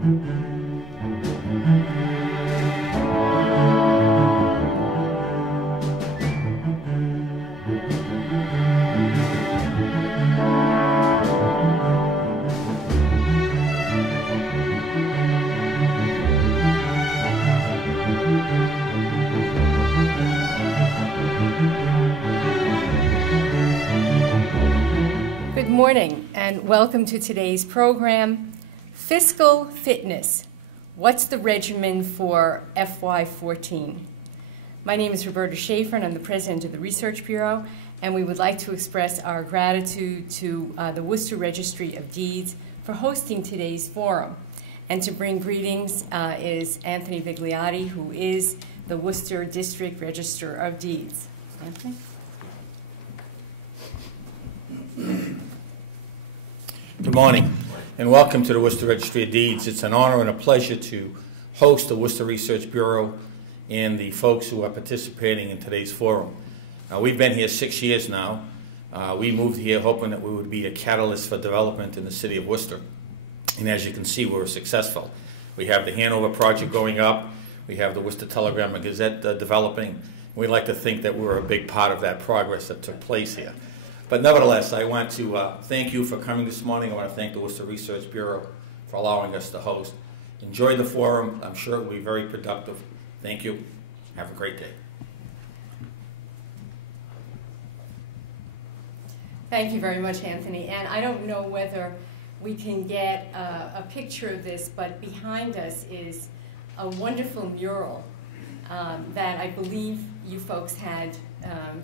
Good morning and welcome to today's program, Fiscal Fitness. What's the regimen for FY14? My name is Roberta Schaefer and I'm the president of the Research Bureau, and we would like to express our gratitude to the Worcester Registry of Deeds for hosting today's forum. And to bring greetings is Anthony Vigliotti, who is the Worcester District Register of Deeds. Anthony? Good morning, and welcome to the Worcester Registry of Deeds. It's an honor and a pleasure to host the Worcester Research Bureau and the folks who are participating in today's forum. We've been here 6 years now. We moved here hoping that we would be a catalyst for development in the city of Worcester. And as you can see, we were successful. We have the Hanover project going up. We have the Worcester Telegram and Gazette developing. We like to think that we were a big part of that progress that took place here. But nevertheless, I want to thank you for coming this morning. I want to thank the Worcester Research Bureau for allowing us to host. Enjoy the forum. I'm sure it will be very productive. Thank you. Have a great day. Thank you very much, Anthony. And I don't know whether we can get a picture of this, but behind us is a wonderful mural that I believe you folks had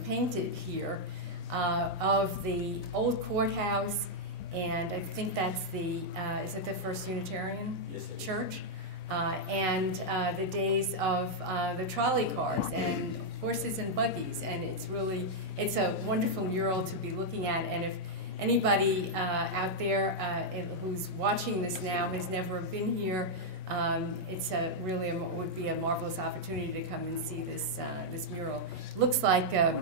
painted here. Of the old courthouse, and I think that's the, is it the First Unitarian Church? And the days of the trolley cars and horses and buggies, and it's a wonderful mural to be looking at. And if anybody out there who's watching this now has never been here, it's would be a marvelous opportunity to come and see this mural. Looks like a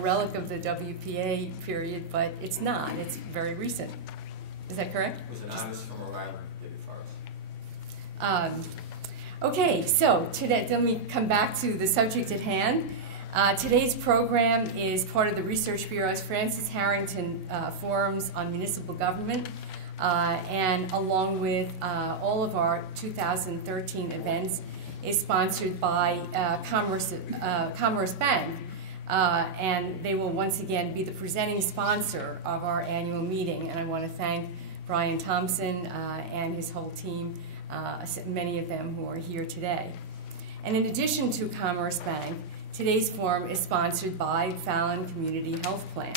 relic of the WPA period, but it's not. It's very recent. Is that correct? It was an artist from Rhode Island who did it for us. Okay, so today, let me come back to the subject at hand. Today's program is part of the Research Bureau's Francis Harrington Forums on Municipal Government. And along with all of our 2013 events, is sponsored by Commerce Bank, and they will once again be the presenting sponsor of our annual meeting. And I want to thank Brian Thompson and his whole team, many of them who are here today. And in addition to Commerce Bank, today's forum is sponsored by Fallon Community Health Plan.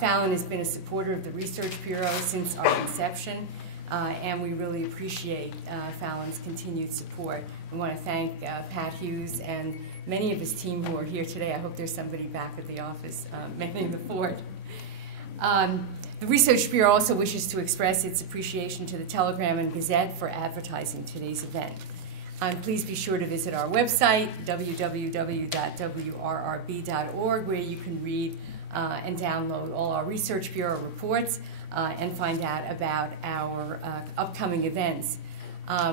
Fallon has been a supporter of the Research Bureau since our inception, and we really appreciate Fallon's continued support. We want to thank Pat Hughes and many of his team who are here today. I hope there's somebody back at the office manning the fort. The Research Bureau also wishes to express its appreciation to the Telegram and Gazette for advertising today's event. Please be sure to visit our website, www.wrrb.org, where you can read and download all our Research Bureau reports and find out about our upcoming events.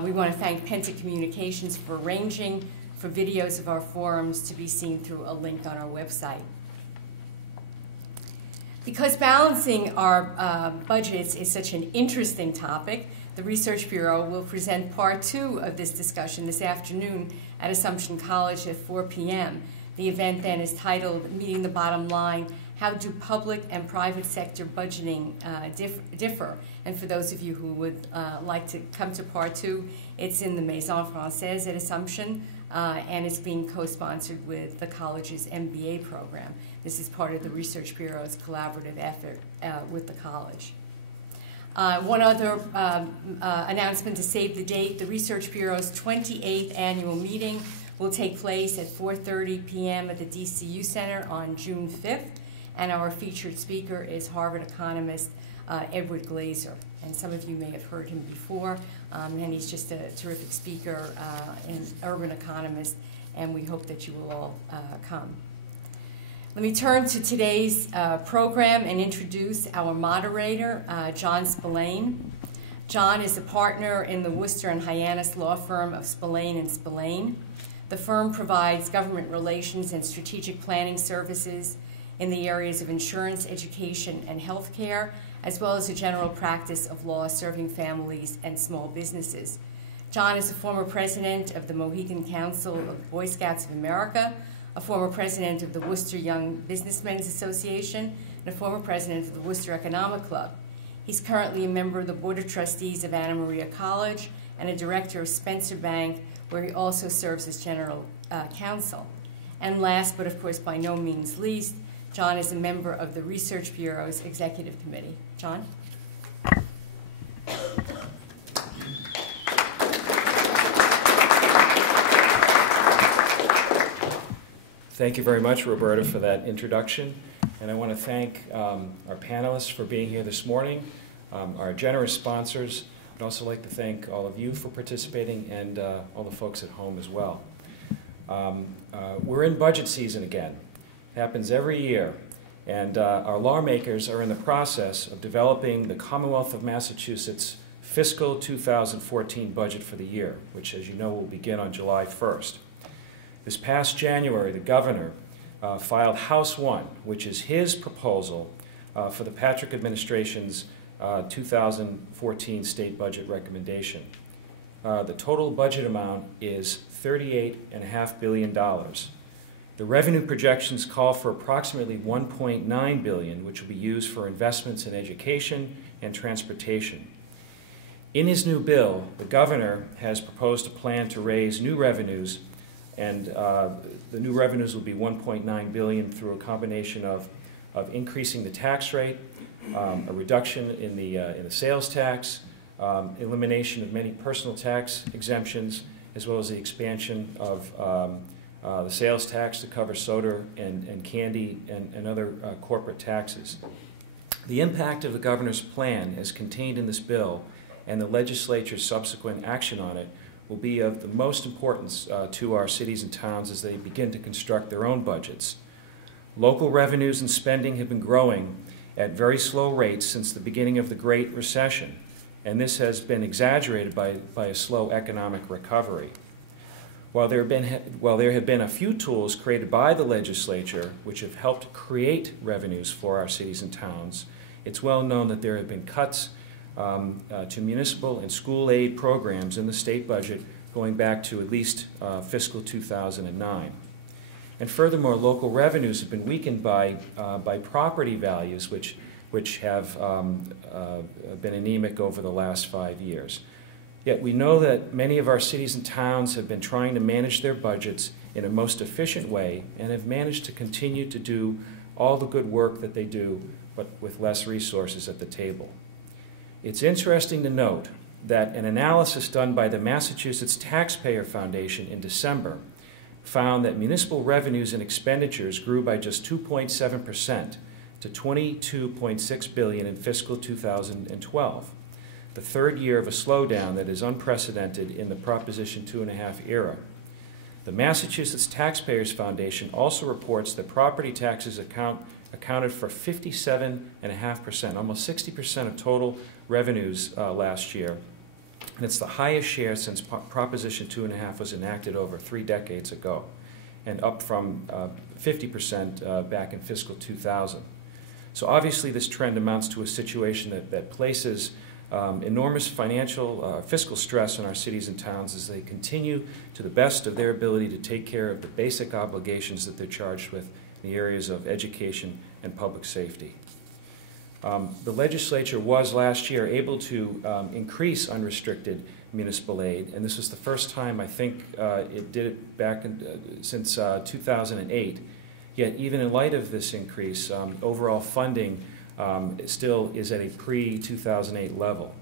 We want to thank Penta Communications for arranging for videos of our forums to be seen through a link on our website. Because balancing our budgets is such an interesting topic, the Research Bureau will present part 2 of this discussion this afternoon at Assumption College at 4 p.m. The event then is titled Meeting the Bottom Line: How do public and private sector budgeting differ? And for those of you who would like to come to part 2, it's in the Maison Française at Assumption, and it's being co-sponsored with the college's MBA program. This is part of the Research Bureau's collaborative effort with the college. One other announcement to save the date: the Research Bureau's 28th annual meeting will take place at 4:30 p.m. at the DCU Center on June 5th. And our featured speaker is Harvard economist Edward Glaser. And some of you may have heard him before, and he's just a terrific speaker and urban economist, and we hope that you will all come. Let me turn to today's program and introduce our moderator, John Spillane. John is a partner in the Worcester and Hyannis law firm of Spillane and Spillane. The firm provides government relations and strategic planning services in the areas of insurance, education, and healthcare, as well as a general practice of law serving families and small businesses. John is a former president of the Mohegan Council of Boy Scouts of America, a former president of the Worcester Young Businessmen's Association, and a former president of the Worcester Economic Club. He's currently a member of the Board of Trustees of Anna Maria College and a director of Spencer Bank, where he also serves as general counsel. And last, but of course by no means least, John is a member of the Research Bureau's Executive Committee. John? Thank you very much, Roberta, for that introduction. And I want to thank our panelists for being here this morning, our generous sponsors. I'd also like to thank all of you for participating and all the folks at home as well. We're in budget season again. It happens every year. And our lawmakers are in the process of developing the Commonwealth of Massachusetts Fiscal 2014 budget for the year, which, as you know, will begin on July 1st. This past January, the governor filed House 1, which is his proposal for the Patrick administration's 2014 state budget recommendation. The total budget amount is $38.5 billion. The revenue projections call for approximately $1.9 billion, which will be used for investments in education and transportation. In his new bill, the governor has proposed a plan to raise new revenues, and the new revenues will be $1.9 billion through a combination of increasing the tax rate, a reduction in the sales tax, elimination of many personal tax exemptions, as well as the expansion of the sales tax to cover soda and candy and other corporate taxes. The impact of the governor's plan, as contained in this bill, and the legislature's subsequent action on it will be of the most importance to our cities and towns as they begin to construct their own budgets. Local revenues and spending have been growing at very slow rates since the beginning of the Great Recession, and this has been exaggerated by a slow economic recovery. While there have been a few tools created by the legislature which have helped create revenues for our cities and towns, it's well known that there have been cuts to municipal and school aid programs in the state budget going back to at least fiscal 2009. And furthermore, local revenues have been weakened by property values, which have been anemic over the last 5 years. Yet we know that many of our cities and towns have been trying to manage their budgets in a most efficient way and have managed to continue to do all the good work that they do, but with less resources at the table. It's interesting to note that an analysis done by the Massachusetts Taxpayer Foundation in December found that municipal revenues and expenditures grew by just 2.7% to $22.6 billion in fiscal 2012, the third year of a slowdown that is unprecedented in the Proposition 2.5 era. The Massachusetts Taxpayers Foundation also reports that property taxes accounted for 57.5%, almost 60% of total revenues last year. And it's the highest share since Proposition 2.5 was enacted over 3 decades ago, and up from 50% back in fiscal 2000. So obviously this trend amounts to a situation that places enormous fiscal stress on our cities and towns as they continue to the best of their ability to take care of the basic obligations that they're charged with in the areas of education and public safety. The legislature was last year able to increase unrestricted municipal aid, and this was the first time I think it did it back since 2008. Yet even in light of this increase, overall funding still is at a pre-2008 level.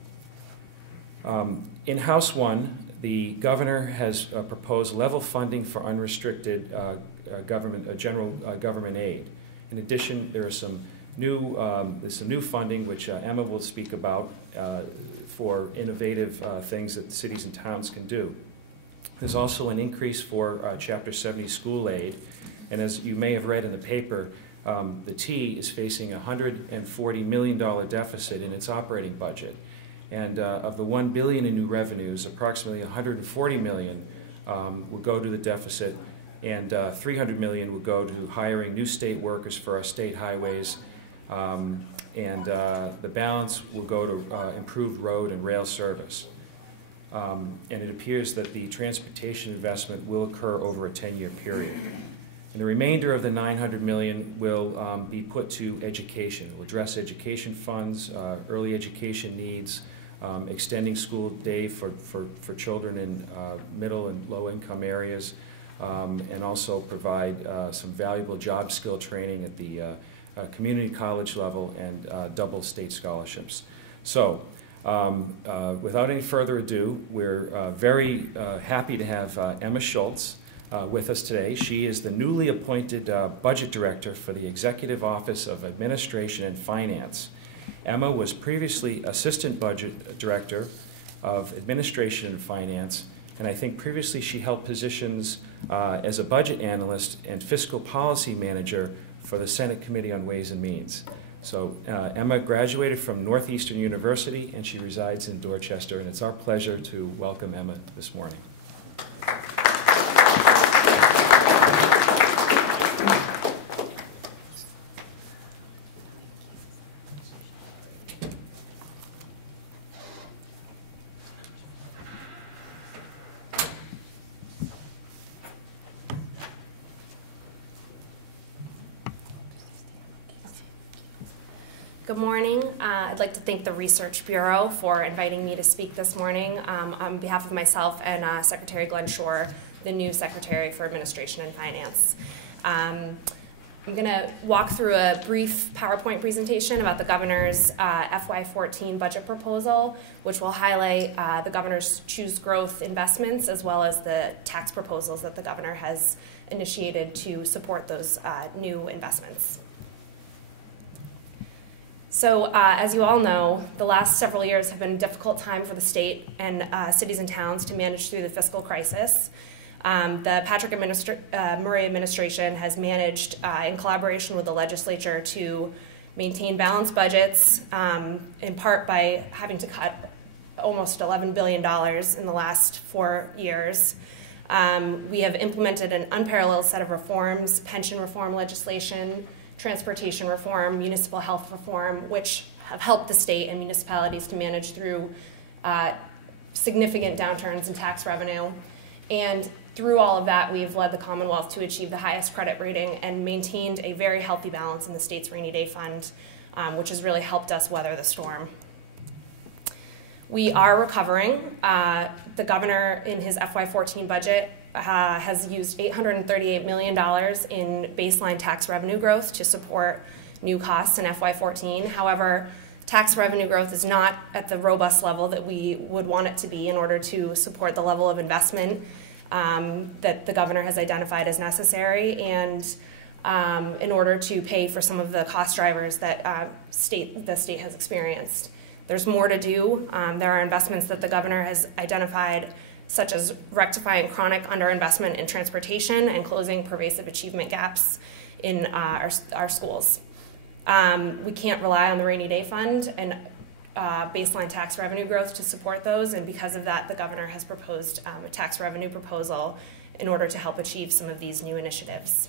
In House 1, the governor has proposed level funding for unrestricted general government aid. In addition, there is some new funding which Emma will speak about for innovative things that cities and towns can do. There's also an increase for Chapter 70 school aid, and as you may have read in the paper, the T is facing a $140 million deficit in its operating budget. And of the $1 billion in new revenues, approximately $140 million will go to the deficit, and $300 million will go to hiring new state workers for our state highways, and the balance will go to improved road and rail service. And it appears that the transportation investment will occur over a 10-year period. And the remainder of the $900 million will be put to education. We'll address education funds, early education needs, extending school day for children in middle and low-income areas, and also provide some valuable job skill training at the community college level and double state scholarships. So, without any further ado, we're very happy to have Emma Schultz with us today. She is the newly appointed Budget Director for the Executive Office of Administration and Finance. Emma was previously Assistant Budget Director of Administration and Finance, and I think previously she held positions as a Budget Analyst and Fiscal Policy Manager for the Senate Committee on Ways and Means. So Emma graduated from Northeastern University, and she resides in Dorchester, and it's our pleasure to welcome Emma this morning. Good morning. I'd like to thank the Research Bureau for inviting me to speak this morning on behalf of myself and Secretary Glenn Shore, the new Secretary for Administration and Finance. I'm going to walk through a brief PowerPoint presentation about the Governor's FY14 budget proposal, which will highlight the Governor's Choose Growth investments as well as the tax proposals that the Governor has initiated to support those new investments. So as you all know, the last several years have been a difficult time for the state and cities and towns to manage through the fiscal crisis. The Patrick Murray administration has managed, in collaboration with the legislature, to maintain balanced budgets, in part by having to cut almost $11 billion in the last 4 years. We have implemented an unparalleled set of reforms, pension reform legislation, transportation reform, municipal health reform, which have helped the state and municipalities to manage through significant downturns in tax revenue. And through all of that, we've led the Commonwealth to achieve the highest credit rating and maintained a very healthy balance in the state's rainy day fund, which has really helped us weather the storm. We are recovering. The Governor, in his FY14 budget, has used $838 million in baseline tax revenue growth to support new costs in FY14. However, tax revenue growth is not at the robust level that we would want it to be in order to support the level of investment that the Governor has identified as necessary, and in order to pay for some of the cost drivers that the state has experienced. There's more to do. There are investments that the Governor has identified, such as rectifying chronic underinvestment in transportation and closing pervasive achievement gaps in our schools. We can't rely on the rainy day fund and baseline tax revenue growth to support those, and because of that, the Governor has proposed a tax revenue proposal in order to help achieve some of these new initiatives.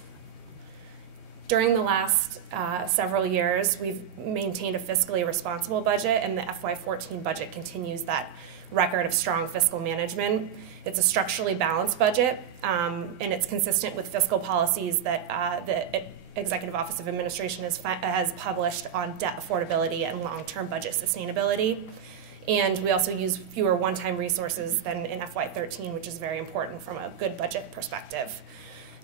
During the last several years, we've maintained a fiscally responsible budget, and the FY14 budget continues that record of strong fiscal management. It's a structurally balanced budget, and it's consistent with fiscal policies that the Executive Office of Administration has published on debt affordability and long-term budget sustainability. And we also use fewer one-time resources than in FY13, which is very important from a good budget perspective.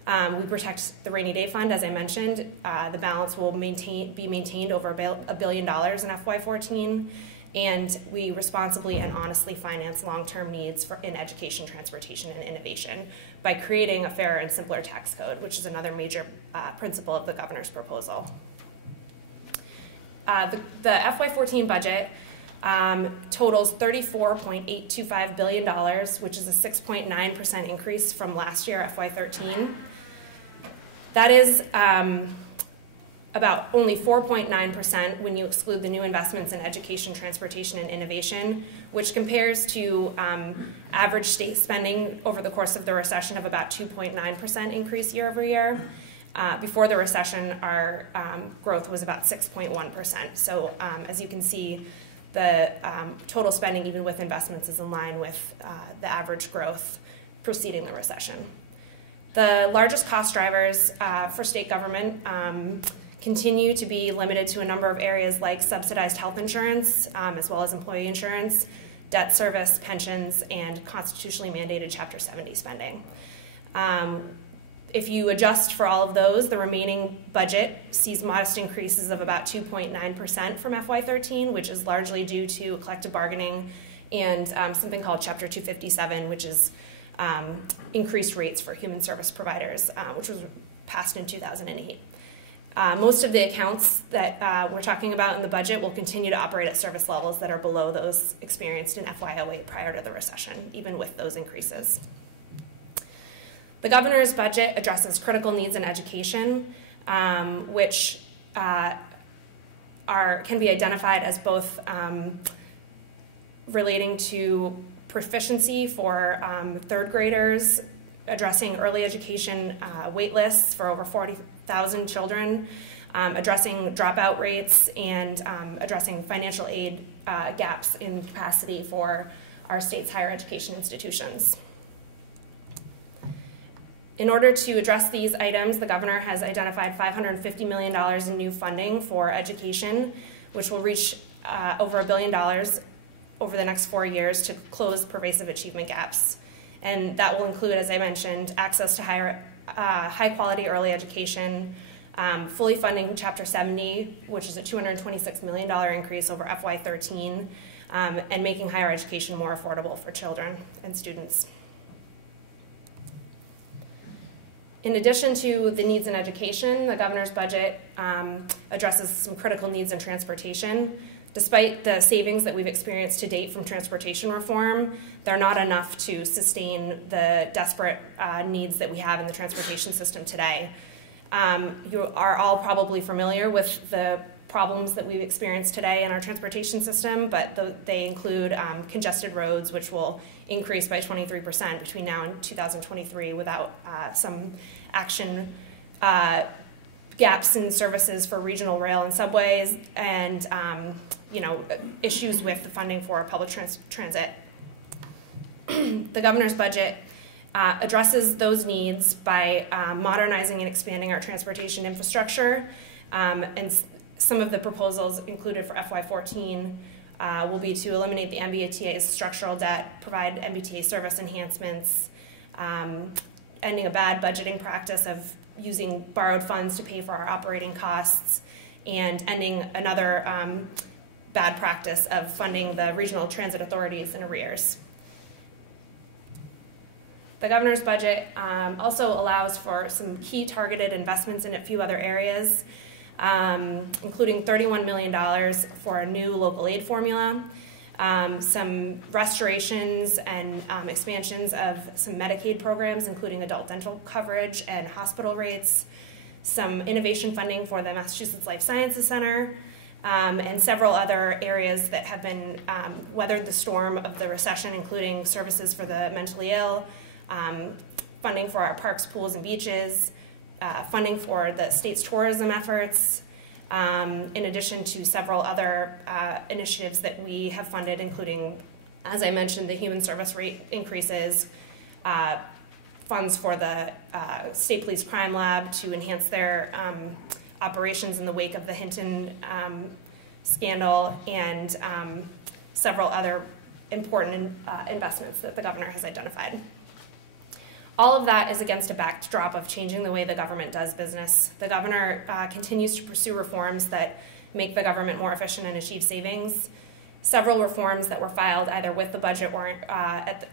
We protect the rainy day fund, as I mentioned. The balance will be maintained over $1 billion in FY14. And we responsibly and honestly finance long-term needs in education, transportation, and innovation by creating a fairer and simpler tax code, which is another major principle of the Governor's proposal. The FY14 budget totals $34.825 billion, which is a 6.9% increase from last year, FY13. That is about only 4.9% when you exclude the new investments in education, transportation, and innovation, which compares to average state spending over the course of the recession of about 2.9% increase year over year. Before the recession, our growth was about 6.1%. So as you can see, the total spending, even with investments, is in line with the average growth preceding the recession. The largest cost drivers for state government continue to be limited to a number of areas like subsidized health insurance, as well as employee insurance, debt service, pensions, and constitutionally mandated Chapter 70 spending. If you adjust for all of those, the remaining budget sees modest increases of about 2.9% from FY13, which is largely due to collective bargaining and something called Chapter 257, which is increased rates for human service providers, which was passed in 2008. Most of the accounts that we're talking about in the budget will continue to operate at service levels that are below those experienced in FY08 prior to the recession, even with those increases. The governor's budget addresses critical needs in education, which can be identified as both relating to proficiency for third graders, addressing early education wait lists for over 40,000 children, addressing dropout rates, and addressing financial aid gaps in capacity for our state's higher education institutions. In order to address these items, the governor has identified $550 million in new funding for education, which will reach over $1 billion over the next 4 years to close pervasive achievement gaps. And that will include, as I mentioned, access to high-quality early education, fully funding Chapter 70, which is a $226 million increase over FY13, and making higher education more affordable for children and students. In addition to the needs in education, the governor's budget addresses some critical needs in transportation. Despite the savings that we've experienced to date from transportation reform, they're not enough to sustain the desperate needs that we have in the transportation system today. You are all probably familiar with the problems that we've experienced today in our transportation system, but they include congested roads, which will increase by 23% between now and 2023 without some action, gaps in services for regional rail and subways, and issues with the funding for public transit. The governor's budget addresses those needs by modernizing and expanding our transportation infrastructure, and some of the proposals included for FY14 will be to eliminate the MBTA's structural debt, provide MBTA service enhancements, ending a bad budgeting practice of using borrowed funds to pay for our operating costs, and ending another bad practice of funding the regional transit authorities in arrears. The governor's budget also allows for some key targeted investments in a few other areas, including $31 million for a new local aid formula, some restorations and expansions of some Medicaid programs, including adult dental coverage and hospital rates, some innovation funding for the Massachusetts Life Sciences Center, and several other areas that have been weathered the storm of the recession, including services for the mentally ill, funding for our parks, pools, and beaches, funding for the state's tourism efforts, in addition to several other initiatives that we have funded, including, as I mentioned, the human service rate increases, funds for the State Police Crime Lab to enhance their operations in the wake of the Hinton scandal, and several other important investments that the governor has identified. All of that is against a backdrop of changing the way the government does business. The governor continues to pursue reforms that make the government more efficient and achieve savings. Several reforms that were filed either with the budget or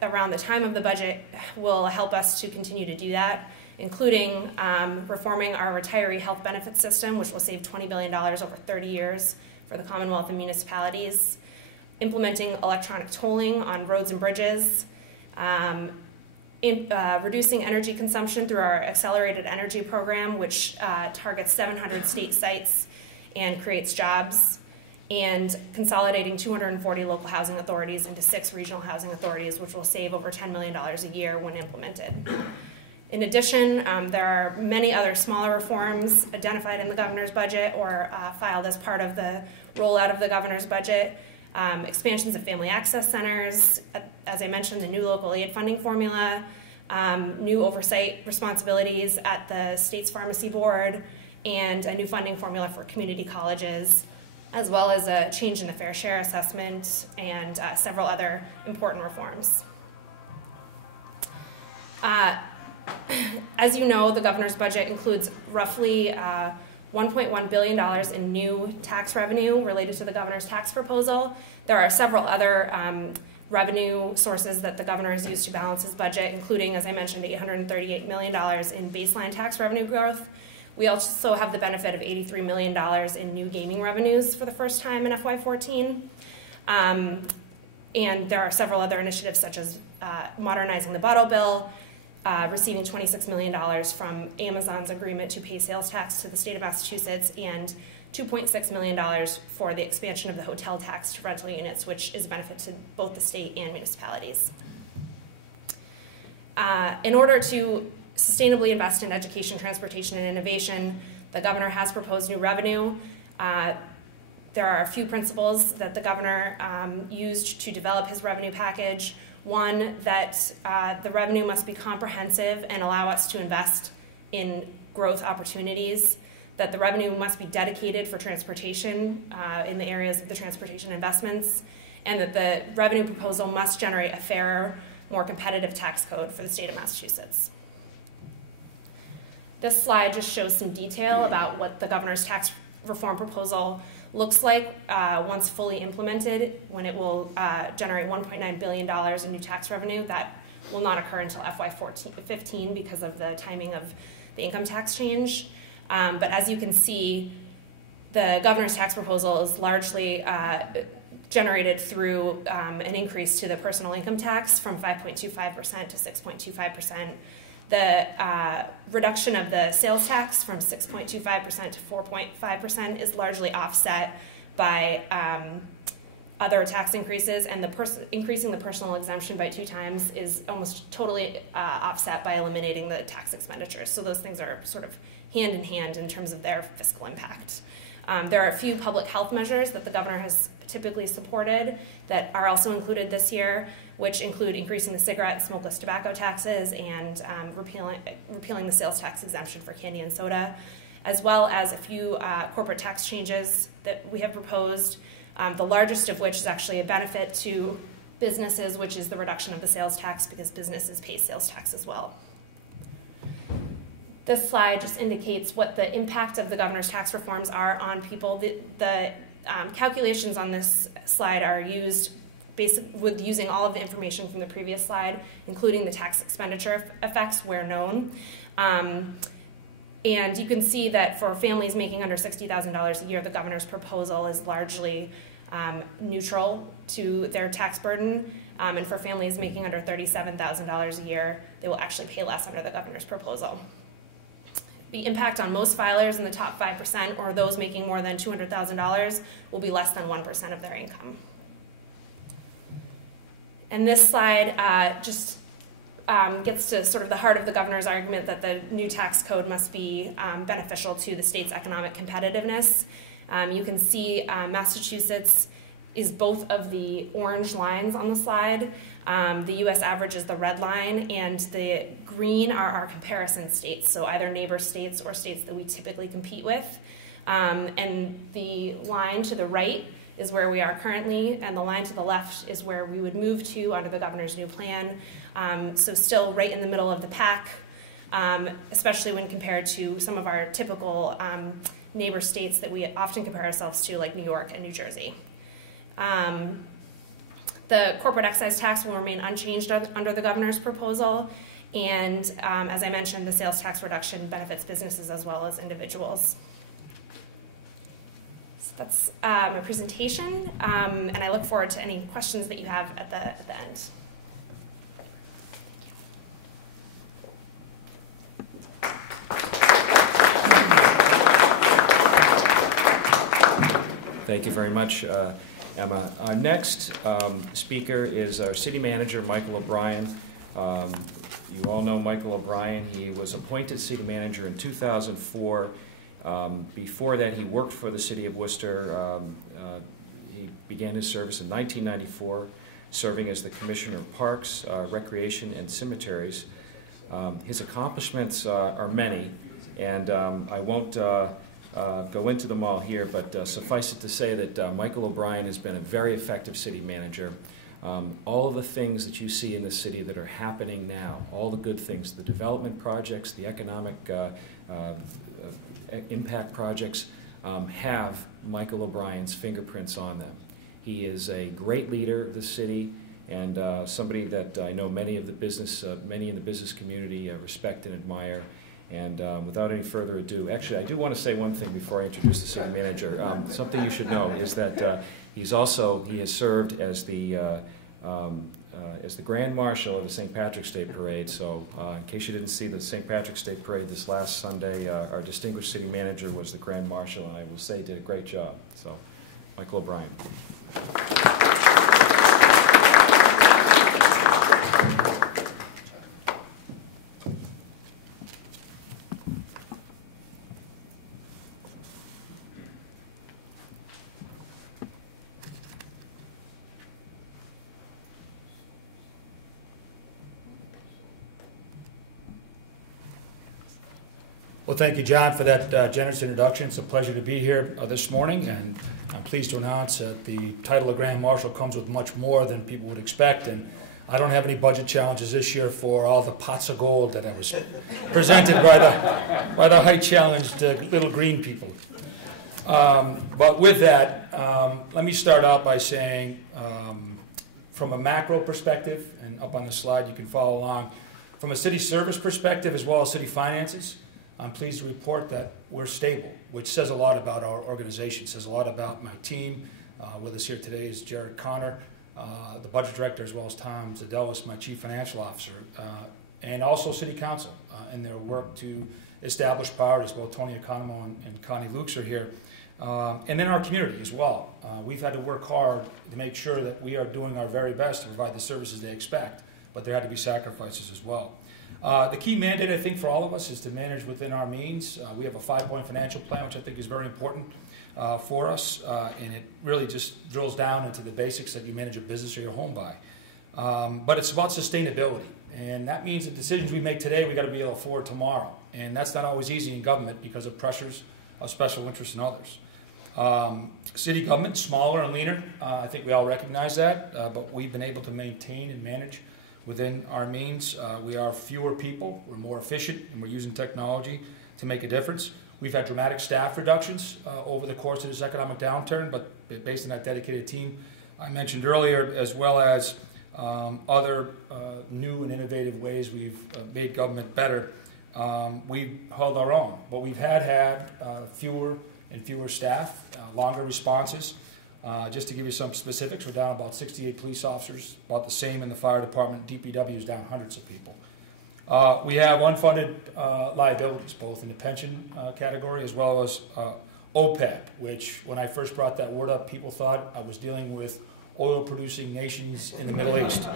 around the time of the budget will help us to continue to do that, including reforming our retiree health benefit system, which will save $20 billion over 30 years for the Commonwealth and municipalities, implementing electronic tolling on roads and bridges, reducing energy consumption through our Accelerated Energy Program, which targets 700 state sites and creates jobs, and consolidating 240 local housing authorities into 6 regional housing authorities, which will save over $10 million a year when implemented. In addition, there are many other smaller reforms identified in the governor's budget or filed as part of the rollout of the governor's budget. Expansions of family access centers, as I mentioned, the new local aid funding formula, new oversight responsibilities at the state's pharmacy board, and a new funding formula for community colleges, as well as a change in the fair share assessment and several other important reforms. As you know, the governor's budget includes roughly $1.1 billion in new tax revenue related to the governor's tax proposal. There are several other revenue sources that the governor has used to balance his budget, including, as I mentioned, $838 million in baseline tax revenue growth. We also have the benefit of $83 million in new gaming revenues for the first time in FY14. And there are several other initiatives such as modernizing the bottle bill, receiving $26 million from Amazon's agreement to pay sales tax to the state of Massachusetts, and $2.6 million for the expansion of the hotel tax to rental units, which is a benefit to both the state and municipalities. In order to sustainably invest in education, transportation, and innovation, the governor has proposed new revenue. There are a few principles that the governor used to develop his revenue package. One, that the revenue must be comprehensive and allow us to invest in growth opportunities, that the revenue must be dedicated for transportation in the areas of the transportation investments, and that the revenue proposal must generate a fairer, more competitive tax code for the state of Massachusetts. This slide just shows some detail about what the governor's tax reform proposal looks like once fully implemented, when it will generate $1.9 billion in new tax revenue. That will not occur until FY15 because of the timing of the income tax change. But as you can see, the governor's tax proposal is largely generated through an increase to the personal income tax from 5.25% to 6.25%. The reduction of the sales tax from 6.25% to 4.5% is largely offset by other tax increases, and increasing the personal exemption by 2 times is almost totally offset by eliminating the tax expenditures. So those things are sort of hand in hand in terms of their fiscal impact. There are a few public health measures that the governor has typically supported that are also included this year, which include increasing the cigarette and smokeless tobacco taxes and repealing the sales tax exemption for candy and soda, as well as a few corporate tax changes that we have proposed, the largest of which is actually a benefit to businesses, which is the reduction of the sales tax, because businesses pay sales tax as well. This slide just indicates what the impact of the governor's tax reforms are on people. The calculations on this slide are used with using all of the information from the previous slide, including the tax expenditure effects where known. And you can see that for families making under $60,000 a year, the governor's proposal is largely neutral to their tax burden. And for families making under $37,000 a year, they will actually pay less under the governor's proposal. The impact on most filers in the top 5%, or those making more than $200,000, will be less than 1% of their income. And this slide just gets to sort of the heart of the governor's argument that the new tax code must be beneficial to the state's economic competitiveness. You can see Massachusetts is both of the orange lines on the slide. The U.S. average is the red line, and the green are our comparison states, so either neighbor states or states that we typically compete with. And the line to the right is where we are currently, and the line to the left is where we would move to under the governor's new plan. So still right in the middle of the pack, especially when compared to some of our typical neighbor states that we often compare ourselves to, like New York and New Jersey. The corporate excise tax will remain unchanged under the governor's proposal, and as I mentioned, the sales tax reduction benefits businesses as well as individuals. So that's my presentation, and I look forward to any questions that you have at the end. Thank you very much, Emma. Our next speaker is our city manager, Michael O'Brien. You all know Michael O'Brien. He was appointed city manager in 2004. Before that, he worked for the city of Worcester. He began his service in 1994, serving as the Commissioner of Parks, Recreation, and Cemeteries. His accomplishments are many, and I won't go into them all here, but suffice it to say that Michael O'Brien has been a very effective city manager. All of the things that you see in the city that are happening now, all the good things, the development projects, the economic impact projects, have Michael O'Brien's fingerprints on them. He is a great leader of the city, and somebody that I know many in the business community respect and admire. And without any further ado, actually, I do want to say one thing before I introduce the city manager. Something you should know is that he has served as the Grand Marshal of the St. Patrick's Day Parade. So, in case you didn't see the St. Patrick's Day Parade this last Sunday, our distinguished city manager was the Grand Marshal, and I will say did a great job. So, Michael O'Brien. Well, thank you, John, for that generous introduction. It's a pleasure to be here this morning, and I'm pleased to announce that the title of Grand Marshal comes with much more than people would expect, and I don't have any budget challenges this year for all the pots of gold that I was presented by the height-challenged little green people. But with that, let me start out by saying, from a macro perspective, and up on the slide you can follow along, from a city service perspective as well as city finances, I'm pleased to report that we're stable, which says a lot about our organization, says a lot about my team. With us here today is Jared Connor, the budget director, as well as Tom Zadelis, my chief financial officer, and also city council in their work to establish priorities. Both Tony Economo and Connie Lukes are here. And then our community as well. We've had to work hard to make sure that we are doing our very best to provide the services they expect, but there had to be sacrifices as well. The key mandate, I think, for all of us is to manage within our means. We have a 5-point financial plan, which I think is very important for us, and it really just drills down into the basics that you manage a business or your home by. But it's about sustainability, and that means the decisions we make today, we got to be able to afford tomorrow, and that's not always easy in government because of pressures of special interests and others. City government, smaller and leaner, I think we all recognize that, but we've been able to maintain and manage within our means. We are fewer people, we're more efficient, and we're using technology to make a difference. We've had dramatic staff reductions over the course of this economic downturn, but based on that dedicated team I mentioned earlier, as well as other new and innovative ways we've made government better, we've held our own. But we've had fewer and fewer staff, longer responses. Just to give you some specifics, we're down about 68 police officers, about the same in the fire department. DPW is down hundreds of people. We have unfunded liabilities, both in the pension category as well as OPEB, which when I first brought that word up, people thought I was dealing with oil-producing nations in the Middle East.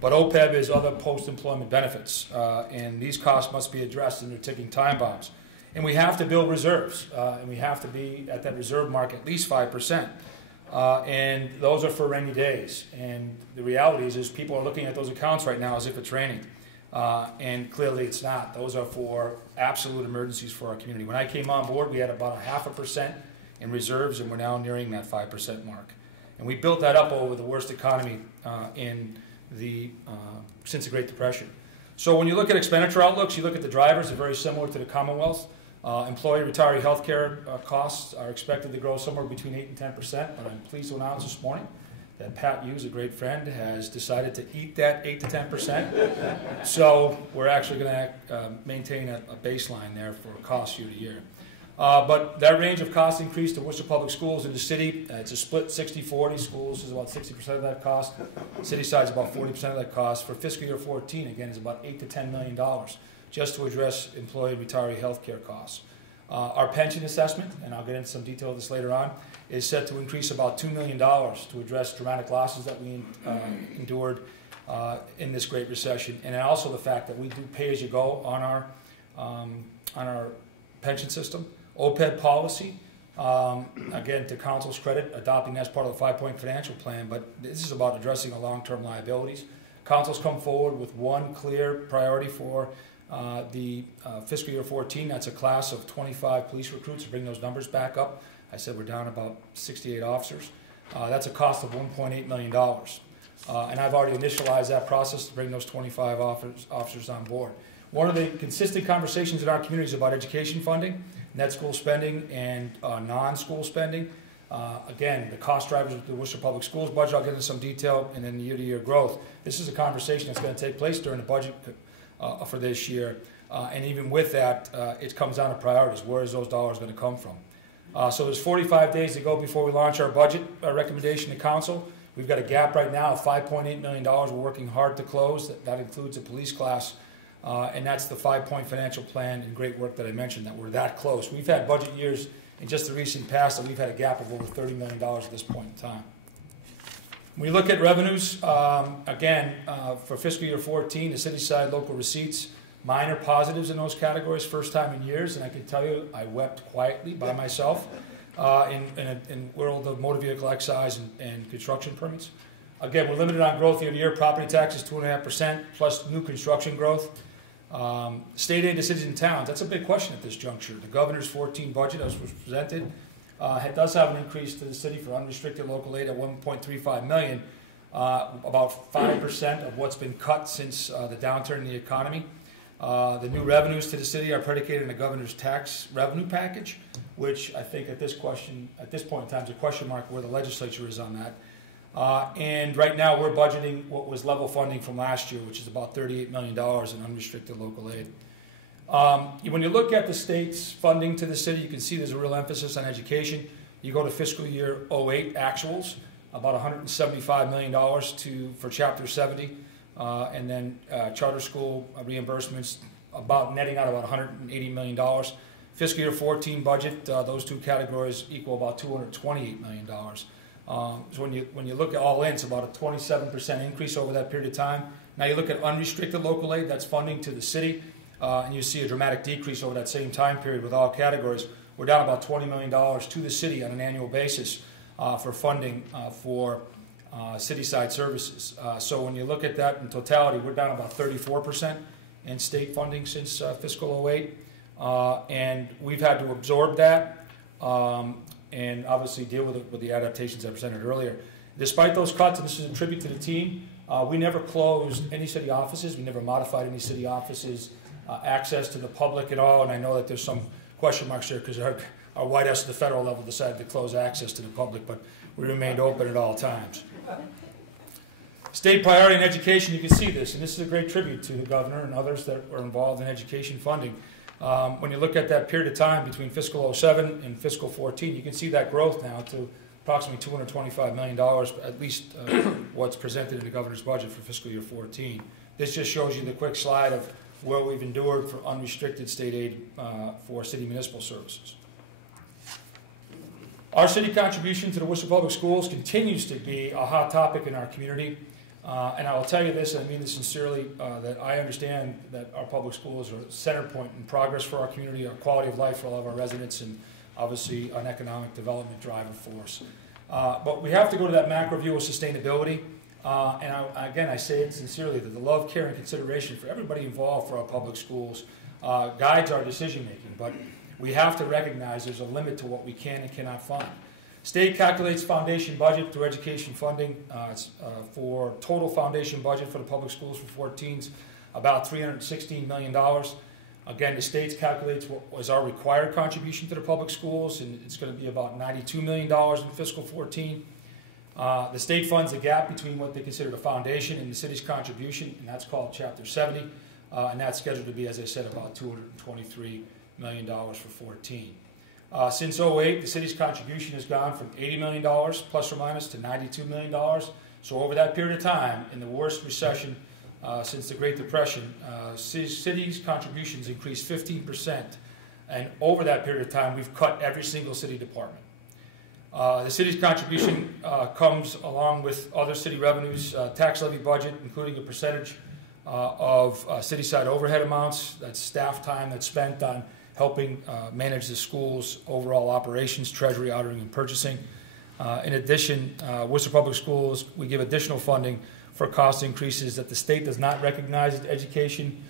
But OPEB is other post-employment benefits, and these costs must be addressed, and they're ticking time bombs. And we have to build reserves, and we have to be at that reserve mark at least 5%. And those are for rainy days. And the reality is people are looking at those accounts right now as if it's raining. And clearly it's not. Those are for absolute emergencies for our community. When I came on board, we had about 0.5% in reserves, and we're now nearing that 5% mark. And we built that up over the worst economy since the Great Depression. So when you look at expenditure outlooks, you look at the drivers, they're very similar to the Commonwealth. Employee retiree health care costs are expected to grow somewhere between 8 and 10%, but I'm pleased to announce this morning that Pat Hughes, a great friend, has decided to eat that 8 to 10%. So we're actually going to maintain a baseline there for costs year to year. But that range of cost increase to Worcester Public Schools in the city, it's a split 60-40. Schools is about 60% of that cost. City side is about 40% of that cost. For fiscal year 14, again, is about $8 to $10 million just to address employee retiree health care costs. Our pension assessment, and I'll get into some detail of this later on, is set to increase about $2 million to address dramatic losses that we endured in this Great Recession, and also the fact that we do pay-as-you-go on our pension system. OPEB policy, again, to Council's credit, adopting as part of the 5-point financial plan, but this is about addressing the long-term liabilities. Council's come forward with one clear priority for the fiscal year 14. That's a class of 25 police recruits to bring those numbers back up. I said we're down about 68 officers. That's a cost of $1.8 million. And I've already initialized that process to bring those 25 officers on board. One of the consistent conversations in our community is about education funding, net school spending, and non-school spending. Again, the cost drivers of the Worcester Public Schools budget, I'll get into some detail, and then the year-to-year growth. This is a conversation that's going to take place during the budget for this year. And even with that, it comes down to priorities. Where is those dollars going to come from? So there's 45 days to go before we launch our budget recommendation to Council. We've got a gap right now of $5.8 million. We're working hard to close. That includes a police class. And that's the 5-point financial plan and great work that I mentioned, that we're that close. We've had budget years in just the recent past that we've had a gap of over $30 million at this point in time. When we look at revenues, again, for fiscal year 14, the city side local receipts, minor positives in those categories, first time in years, and I can tell you I wept quietly by myself in a world of motor vehicle excise and construction permits. Again, we're limited on growth year to year. Property taxes 2.5% plus new construction growth. State aid to cities and towns, that's a big question at this juncture. The governor's 14 budget, as was presented, does have an increase to the city for unrestricted local aid at $1.35 million, about 5% of what's been cut since the downturn in the economy. The new revenues to the city are predicated on the governor's tax revenue package, which I think at this point in time is a question mark where the legislature is on that. And right now we're budgeting what was level funding from last year, which is about $38 million in unrestricted local aid. When you look at the state's funding to the city, you can see there's a real emphasis on education. You go to fiscal year 08 actuals, about $175 million for Chapter 70, and then charter school reimbursements, about netting out about $180 million. Fiscal year 14 budget, those two categories equal about $228 million. So when you look at all in, it's about a 27% increase over that period of time. Now you look at unrestricted local aid, that's funding to the city, and you see a dramatic decrease over that same time period with all categories. We're down about $20 million to the city on an annual basis for funding for city-side services. So when you look at that in totality, we're down about 34% in state funding since fiscal 08, and we've had to absorb that. And obviously deal with the adaptations I presented earlier. Despite those cuts, and this is a tribute to the team, we never closed any city offices. We never modified any city offices, access to the public at all. And I know that there's some question marks there because our White House at the federal level decided to close access to the public, but we remained open at all times. State priority in education, you can see this, and this is a great tribute to the governor and others that were involved in education funding. When you look at that period of time between fiscal 07 and fiscal 14, you can see that growth now to approximately $225 million, at least what's presented in the governor's budget for fiscal year 14. This just shows you the quick slide of where we've endured for unrestricted state aid for city municipal services. Our city contribution to the Worcester Public Schools continues to be a hot topic in our community. And I will tell you this, and I mean this sincerely, that I understand that our public schools are a center point in progress for our community, our quality of life for all of our residents, and obviously an economic development driver for us. But we have to go to that macro view of sustainability. Again, I say it sincerely, that the love, care, and consideration for everybody involved for our public schools guides our decision making. But we have to recognize there's a limit to what we can and cannot fund. State calculates foundation budget through education funding for total foundation budget for the public schools for 14's about $316 million. Again, the state calculates what was our required contribution to the public schools, and it's going to be about $92 million in fiscal 14. The state funds the gap between what they consider the foundation and the city's contribution, and that's called Chapter 70, and that's scheduled to be, as I said, about $223 million for 14. Since 08, the city's contribution has gone from $80 million plus or minus to $92 million. So over that period of time, in the worst recession since the Great Depression, cities' contributions increased 15%, And over that period of time, we've cut every single city department. The city's contribution comes along with other city revenues, tax levy budget, including a percentage of city-side overhead amounts. That's staff time that's spent on helping manage the school's overall operations, treasury, auditing, and purchasing. In addition, Worcester Public Schools, we give additional funding for cost increases that the state does not recognize as education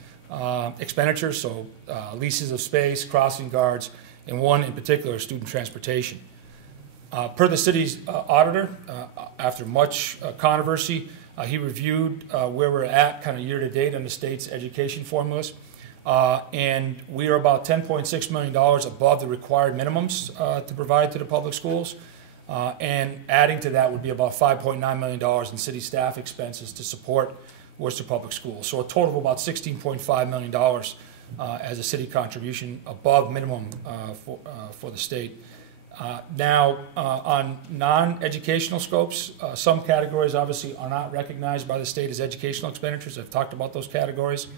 expenditures, so leases of space, crossing guards, and one in particular, student transportation. Per the city's auditor, after much controversy, he reviewed where we're at kind of year to date on the state's education formulas, and we are about $10.6 million above the required minimums to provide to the public schools. And adding to that would be about $5.9 million in city staff expenses to support Worcester Public Schools. So a total of about $16.5 million as a city contribution above minimum for the state. Now, on non-educational scopes, some categories obviously are not recognized by the state as educational expenditures. I've talked about those categories.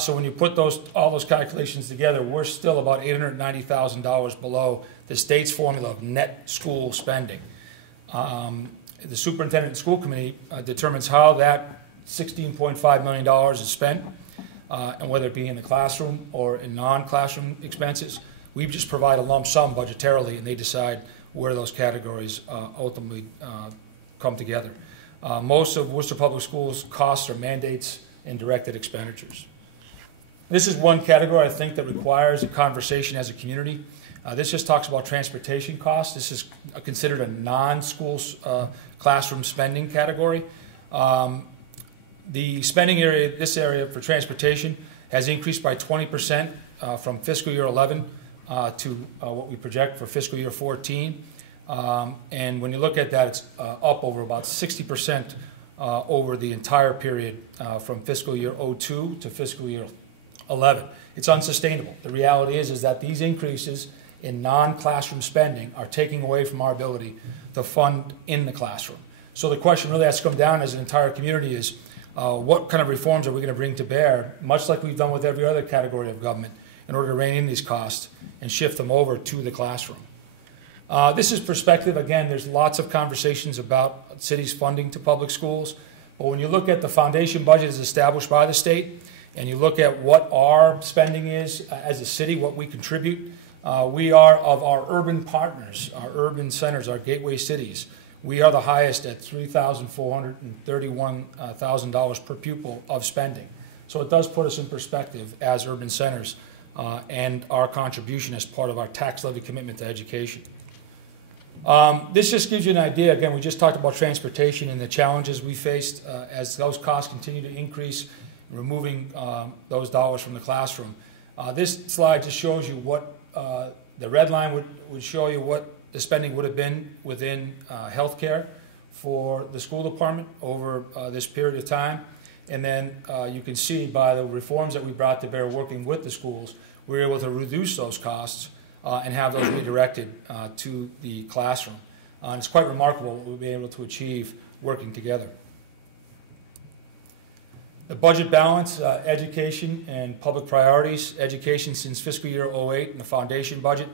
So when you put all those calculations together, we're still about $890,000 below the state's formula of net school spending. The superintendent and school committee determines how that $16.5 million is spent, and whether it be in the classroom or in non-classroom expenses. We just provide a lump sum budgetarily, and they decide where those categories ultimately come together. Most of Worcester Public Schools' costs are mandates and directed expenditures. This is one category I think that requires a conversation as a community. This just talks about transportation costs. This is considered a non-school classroom spending category. The spending area, this area for transportation, has increased by 20% from fiscal year 11 to what we project for fiscal year 14. And when you look at that, it's up over about 60% over the entire period from fiscal year 02 to fiscal year 11. It's unsustainable. The reality is that these increases in non-classroom spending are taking away from our ability to fund in the classroom. So the question really has to come down as an entire community is what kind of reforms are we going to bring to bear, much like we've done with every other category of government, in order to rein in these costs and shift them over to the classroom. This is perspective. Again, there's lots of conversations about cities' funding to public schools, but when you look at the foundation budget as established by the state, and you look at what our spending is as a city, what we contribute, we are, of our urban partners, our urban centers, our gateway cities, we are the highest at $3,431,000 per pupil of spending. So it does put us in perspective as urban centers and our contribution as part of our tax levy commitment to education. This just gives you an idea. Again, we just talked about transportation and the challenges we faced as those costs continue to increase, removing those dollars from the classroom. This slide just shows you what the red line would show you what the spending would have been within healthcare for the school department over this period of time. And then you can see by the reforms that we brought to bear working with the schools, we were able to reduce those costs and have those redirected to the classroom. And it's quite remarkable what we've been able to achieve working together. The budget balance, education and public priorities. Education since fiscal year 08 and the foundation budget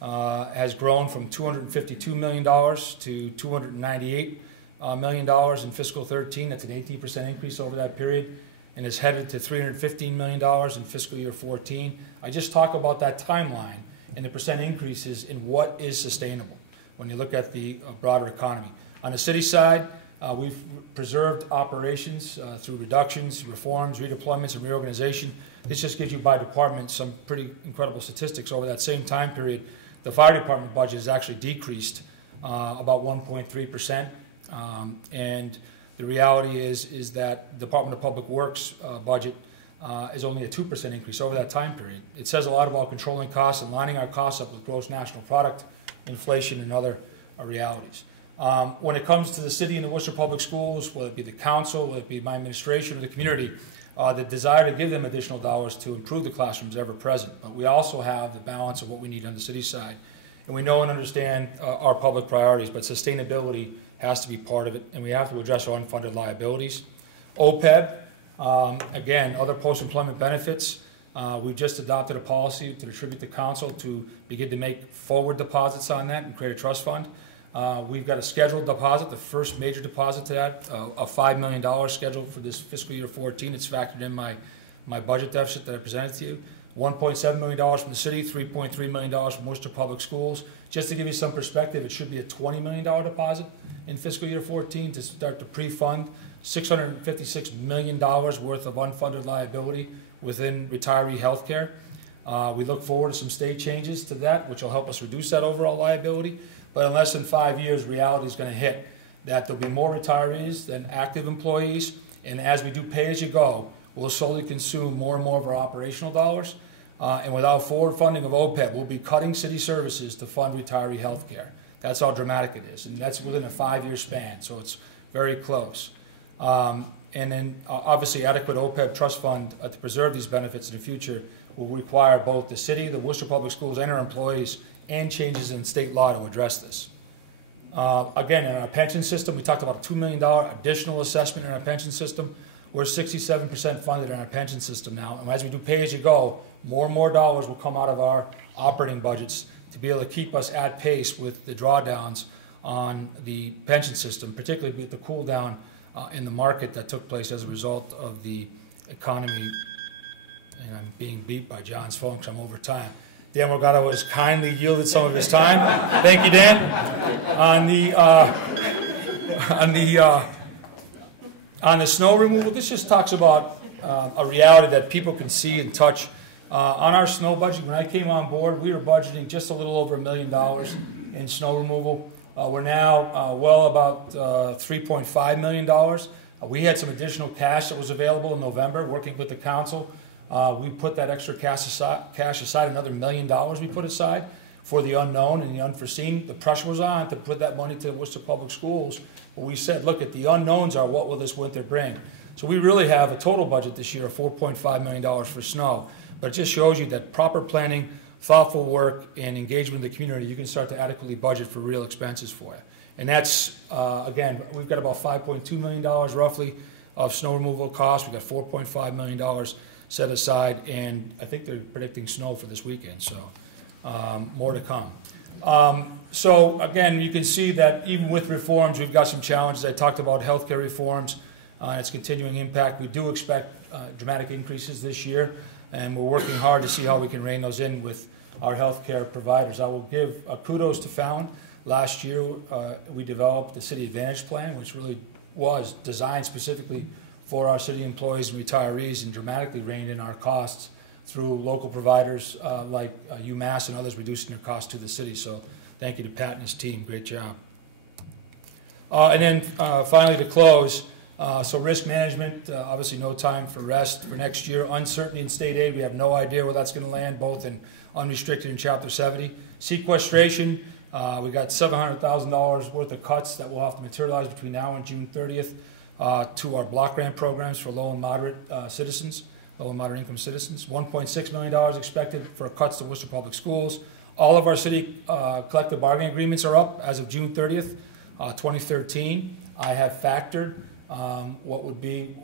has grown from $252 million to $298 million in fiscal 13. That's an 18% increase over that period, and is headed to $315 million in fiscal year 14. I just talk about that timeline and the percent increases in what is sustainable when you look at the broader economy. On the city side, we've preserved operations through reductions, reforms, redeployments, and reorganization. This just gives you by department some pretty incredible statistics. Over that same time period, the fire department budget has actually decreased about 1.3%. And the reality is that the Department of Public Works budget is only a 2% increase over that time period. It says a lot about controlling costs and lining our costs up with gross national product, inflation, and other realities. When it comes to the city and the Worcester Public Schools, whether it be the council, whether it be my administration or the community, the desire to give them additional dollars to improve the classroom is ever present. But we also have the balance of what we need on the city side. And we know and understand our public priorities, but sustainability has to be part of it, and we have to address our unfunded liabilities. OPEB, again, other post-employment benefits. We've just adopted a policy to distribute the council to begin to make forward deposits on that and create a trust fund. We've got a scheduled deposit, the first major deposit to that, a $5 million scheduled for this fiscal year 14. It's factored in my budget deficit that I presented to you. $1.7 million from the city, $3.3 million from Worcester Public Schools. Just to give you some perspective, it should be a $20 million deposit in fiscal year 14 to start to pre-fund $656 million worth of unfunded liability within retiree health care. We look forward to some state changes to that, which will help us reduce that overall liability. But in less than 5 years, reality is going to hit that there'll be more retirees than active employees. And as we do pay-as-you-go, we'll slowly consume more and more of our operational dollars. And without forward funding of OPEB, we'll be cutting city services to fund retiree health care. That's how dramatic it is. And that's within a 5-year span, so it's very close. And then obviously adequate OPEB trust fund to preserve these benefits in the future will require both the city, the Worcester Public Schools, and our employees, and changes in state law to address this. Again, in our pension system, we talked about a $2 million additional assessment in our pension system. We're 67% funded in our pension system now, and as we do pay-as-you-go, more and more dollars will come out of our operating budgets to be able to keep us at pace with the drawdowns on the pension system, particularly with the cool down in the market that took place as a result of the economy. And I'm being beat by John's phone because I'm over time. Dan Morgado has kindly yielded some of his time. Thank you, Dan. On the snow removal, this just talks about a reality that people can see and touch. On our snow budget, when I came on board, we were budgeting just a little over $1 million in snow removal. We're now well about $3.5 million. We had some additional cash that was available in November, working with the council. We put that extra cash aside, another $1 million we put aside for the unknown and the unforeseen. The pressure was on to put that money to Worcester Public Schools. But we said, look, at the unknowns are what will this winter bring. So we really have a total budget this year of $4.5 million for snow. But it just shows you that proper planning, thoughtful work, and engagement in the community, you can start to adequately budget for real expenses for you. And that's, again, we've got about $5.2 million roughly of snow removal costs. We've got $4.5 million set aside, and I think they're predicting snow for this weekend, so more to come. So again, you can see that even with reforms, we've got some challenges. I talked about healthcare reforms and its continuing impact. We do expect dramatic increases this year, and we're working hard to see how we can rein those in with our healthcare providers. I will give kudos to Fallon. Last year, we developed the City Advantage Plan, which really was designed specifically for our city employees and retirees, and dramatically reined in our costs through local providers like UMass and others, reducing their costs to the city. So thank you to Pat and his team. Great job. And then finally, to close, so risk management, obviously no time for rest for next year. Uncertainty in state aid, we have no idea where that's going to land, both in unrestricted and Chapter 70. Sequestration, we got $700,000 worth of cuts that will have to materialize between now and June 30th to our block grant programs for low and moderate citizens, low and moderate income citizens. $1.6 million expected for cuts to Worcester Public Schools. All of our city collective bargaining agreements are up as of June 30th, 2013. I have factored what would be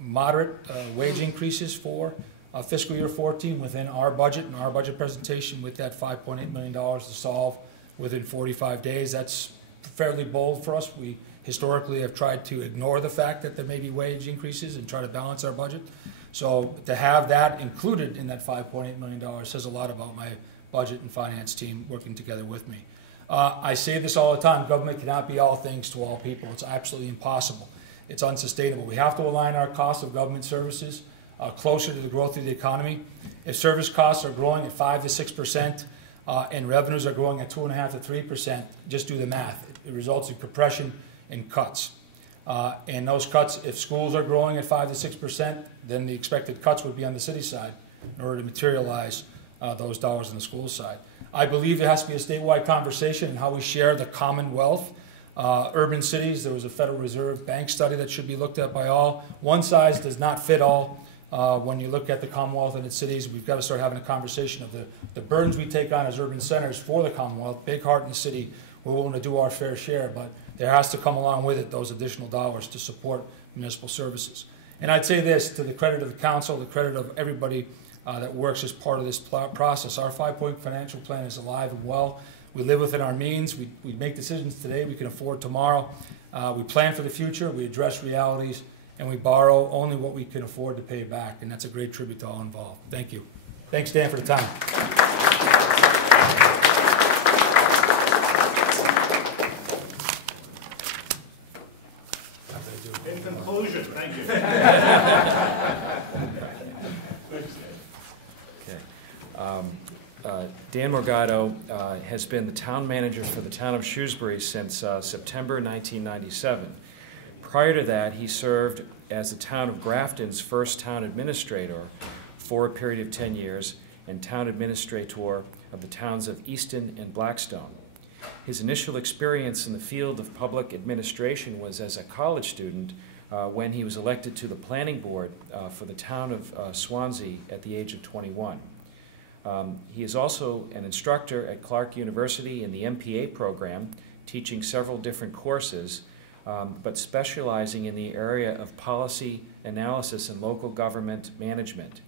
moderate wage increases for fiscal year 14 within our budget and our budget presentation, with that $5.8 million to solve within 45 days. That's fairly bold for us. We historically have tried to ignore the fact that there may be wage increases and try to balance our budget. So to have that included in that $5.8 million says a lot about my budget and finance team working together with me. I say this all the time: government cannot be all things to all people. It's absolutely impossible. It's unsustainable. We have to align our cost of government services closer to the growth of the economy. If service costs are growing at 5 to 6% and revenues are growing at 2.5 to 3%, just do the math. It results in compression and cuts. And those cuts, if schools are growing at 5 to 6%, then the expected cuts would be on the city side in order to materialize those dollars on the school side. I believe there has to be a statewide conversation in how we share the commonwealth. Urban cities, there was a Federal Reserve Bank study that should be looked at by all. One size does not fit all. When you look at the Commonwealth and its cities, we've got to start having a conversation of the burdens we take on as urban centers for the Commonwealth. Big heart in the city, we're willing to do our fair share, but there has to come along with it those additional dollars to support municipal services. And I'd say this, to the credit of the council, the credit of everybody that works as part of this process. Our 5-point financial plan is alive and well. We live within our means. We make decisions today we can afford tomorrow. We plan for the future. We address realities. And we borrow only what we can afford to pay back. And that's a great tribute to all involved. Thank you. Thanks, Dan, for the time. In conclusion, thank you. Okay. Dan Morgado has been the town manager for the town of Shrewsbury since September 1997. Prior to that, he served as the town of Grafton's first town administrator for a period of 10 years and town administrator of the towns of Easton and Blackstone. His initial experience in the field of public administration was as a college student when he was elected to the planning board for the town of Swansea at the age of 21. He is also an instructor at Clark University in the MPA program, teaching several different courses, but specializing in the area of policy analysis and local government management.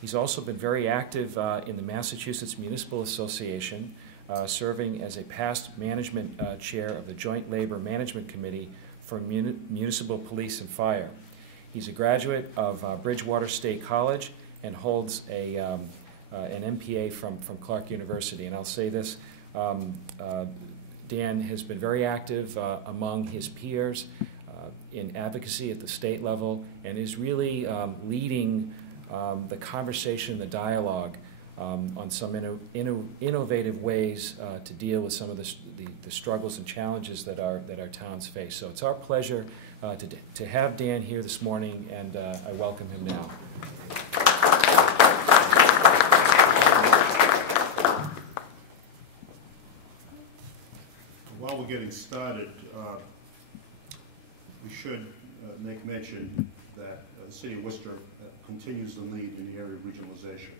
He's also been very active in the Massachusetts Municipal Association, serving as a past management chair of the Joint Labor Management Committee for Municipal Police and Fire. He's a graduate of Bridgewater State College and holds an MPA from Clark University. And I'll say this, Dan has been very active among his peers in advocacy at the state level and is really leading the conversation, the dialogue on some innovative ways to deal with some of the struggles and challenges that our towns face. So it's our pleasure to have Dan here this morning, and I welcome him now. While we're getting started, we should make mention that the City of Worcester continues the lead in the area of regionalization.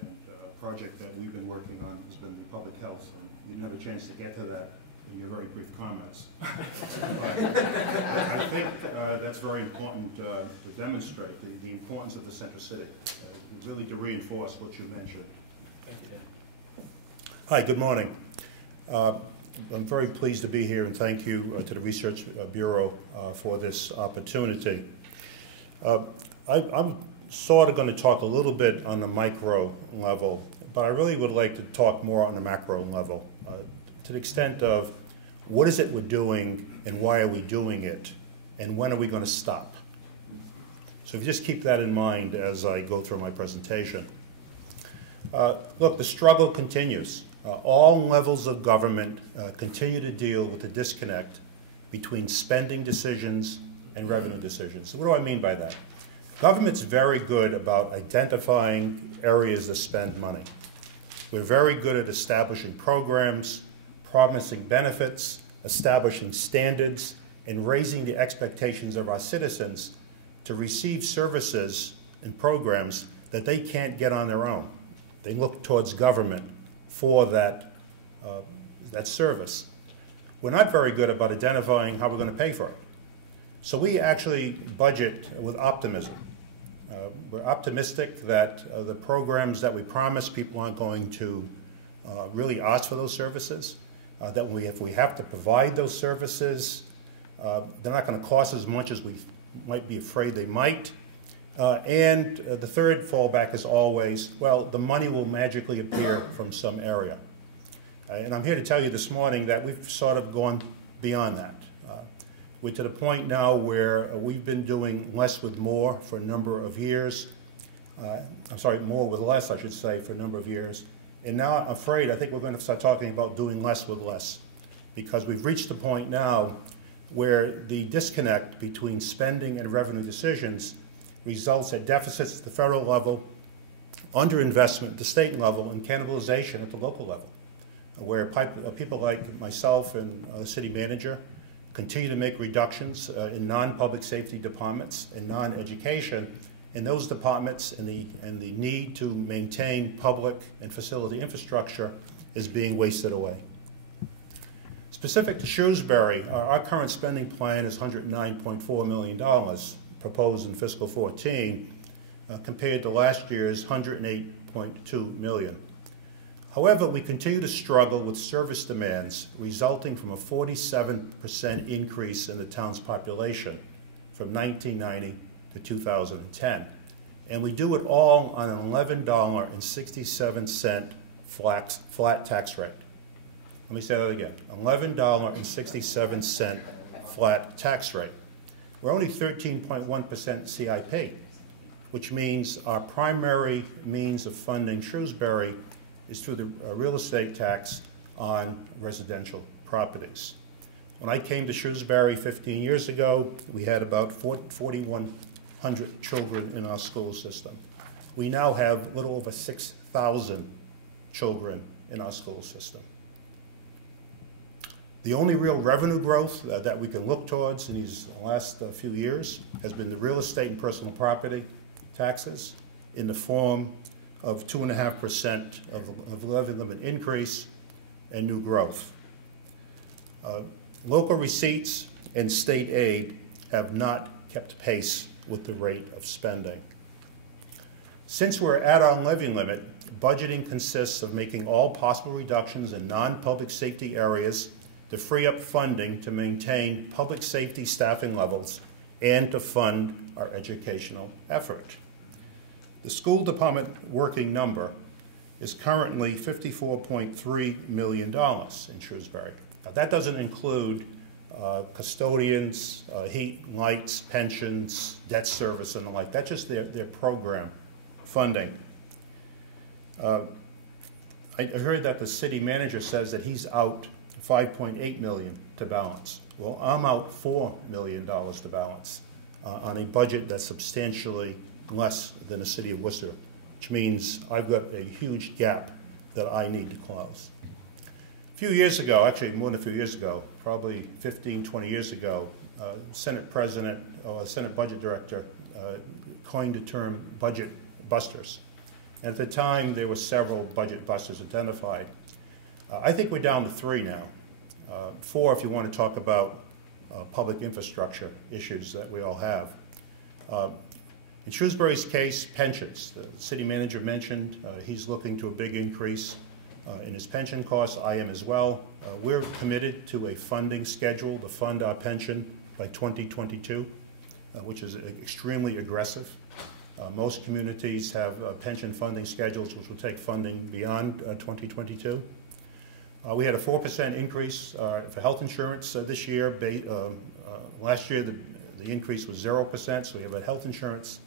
And a project that we've been working on has been the public health. And you didn't have a chance to get to that in your very brief comments. But I think that's very important to demonstrate the importance of the Center City, really to reinforce what you mentioned. Thank you, Dan. Hi, good morning. I'm very pleased to be here, and thank you to the Research Bureau for this opportunity. I'm sort of going to talk a little bit on the micro level, but I really would like to talk more on the macro level, to the extent of what is it we're doing and why are we doing it, and when are we going to stop? So if you just keep that in mind as I go through my presentation. Look, the struggle continues. All levels of government continue to deal with the disconnect between spending decisions and revenue decisions. So what do I mean by that? Government's very good about identifying areas to spend money. We're very good at establishing programs, promising benefits, establishing standards, and raising the expectations of our citizens to receive services and programs that they can't get on their own. They look towards government for that service. We're not very good about identifying how we're going to pay for it. So we actually budget with optimism. We're optimistic that the programs that we promise, people aren't going to really ask for those services, that if we have to provide those services, they're not going to cost as much as we might be afraid they might. And the third fallback is always, well, the money will magically appear from some area. And I'm here to tell you this morning that we've sort of gone beyond that. We're to the point now where we've been doing less with more for a number of years. I'm sorry, more with less, I should say, for a number of years. And now I'm afraid I think we're going to start talking about doing less with less, because we've reached the point now where the disconnect between spending and revenue decisions results at deficits at the federal level, underinvestment at the state level, and cannibalization at the local level, where people like myself and the city manager continue to make reductions in non-public safety departments and non-education, and those departments and the need to maintain public and facility infrastructure is being wasted away. Specific to Shrewsbury, our current spending plan is $109.4 million proposed in fiscal 14. compared to last year's $108.2 million. However, we continue to struggle with service demands resulting from a 47% increase in the town's population from 1990 to 2010. And we do it all on an $11.67 flat tax rate. Let me say that again, $11.67 flat tax rate. We're only 13.1% CIP, which means our primary means of funding Shrewsbury is through the real estate tax on residential properties. When I came to Shrewsbury 15 years ago, we had about 4,100 children in our school system. We now have a little over 6,000 children in our school system. The only real revenue growth that we can look towards in these last few years has been the real estate and personal property taxes in the form of 2.5% of levy limit increase and new growth. Local receipts and state aid have not kept pace with the rate of spending. Since we're at our levy limit, budgeting consists of making all possible reductions in non-public safety areas to free up funding to maintain public safety staffing levels and to fund our educational effort. The school department working number is currently $54.3 million in Shrewsbury. Now, that doesn't include custodians, heat, lights, pensions, debt service, and the like. That's just their program funding. I heard that the city manager says that he's out $5.8 million to balance. Well, I'm out $4 million to balance on a budget that's substantially less than the city of Worcester, which means I've got a huge gap that I need to close. A few years ago, actually more than a few years ago, probably 15, 20 years ago, Senate President, or Senate Budget Director coined the term budget busters. And at the time, there were several budget busters identified. I think we're down to 3 now. 4 if you want to talk about public infrastructure issues that we all have. In Shrewsbury's case, pensions. The city manager mentioned he's looking to a big increase in his pension costs. I am as well. We're committed to a funding schedule to fund our pension by 2022, which is extremely aggressive. Most communities have pension funding schedules which will take funding beyond 2022. We had a 4% increase for health insurance this year. Last year, the increase was 0%, so we have a health insurance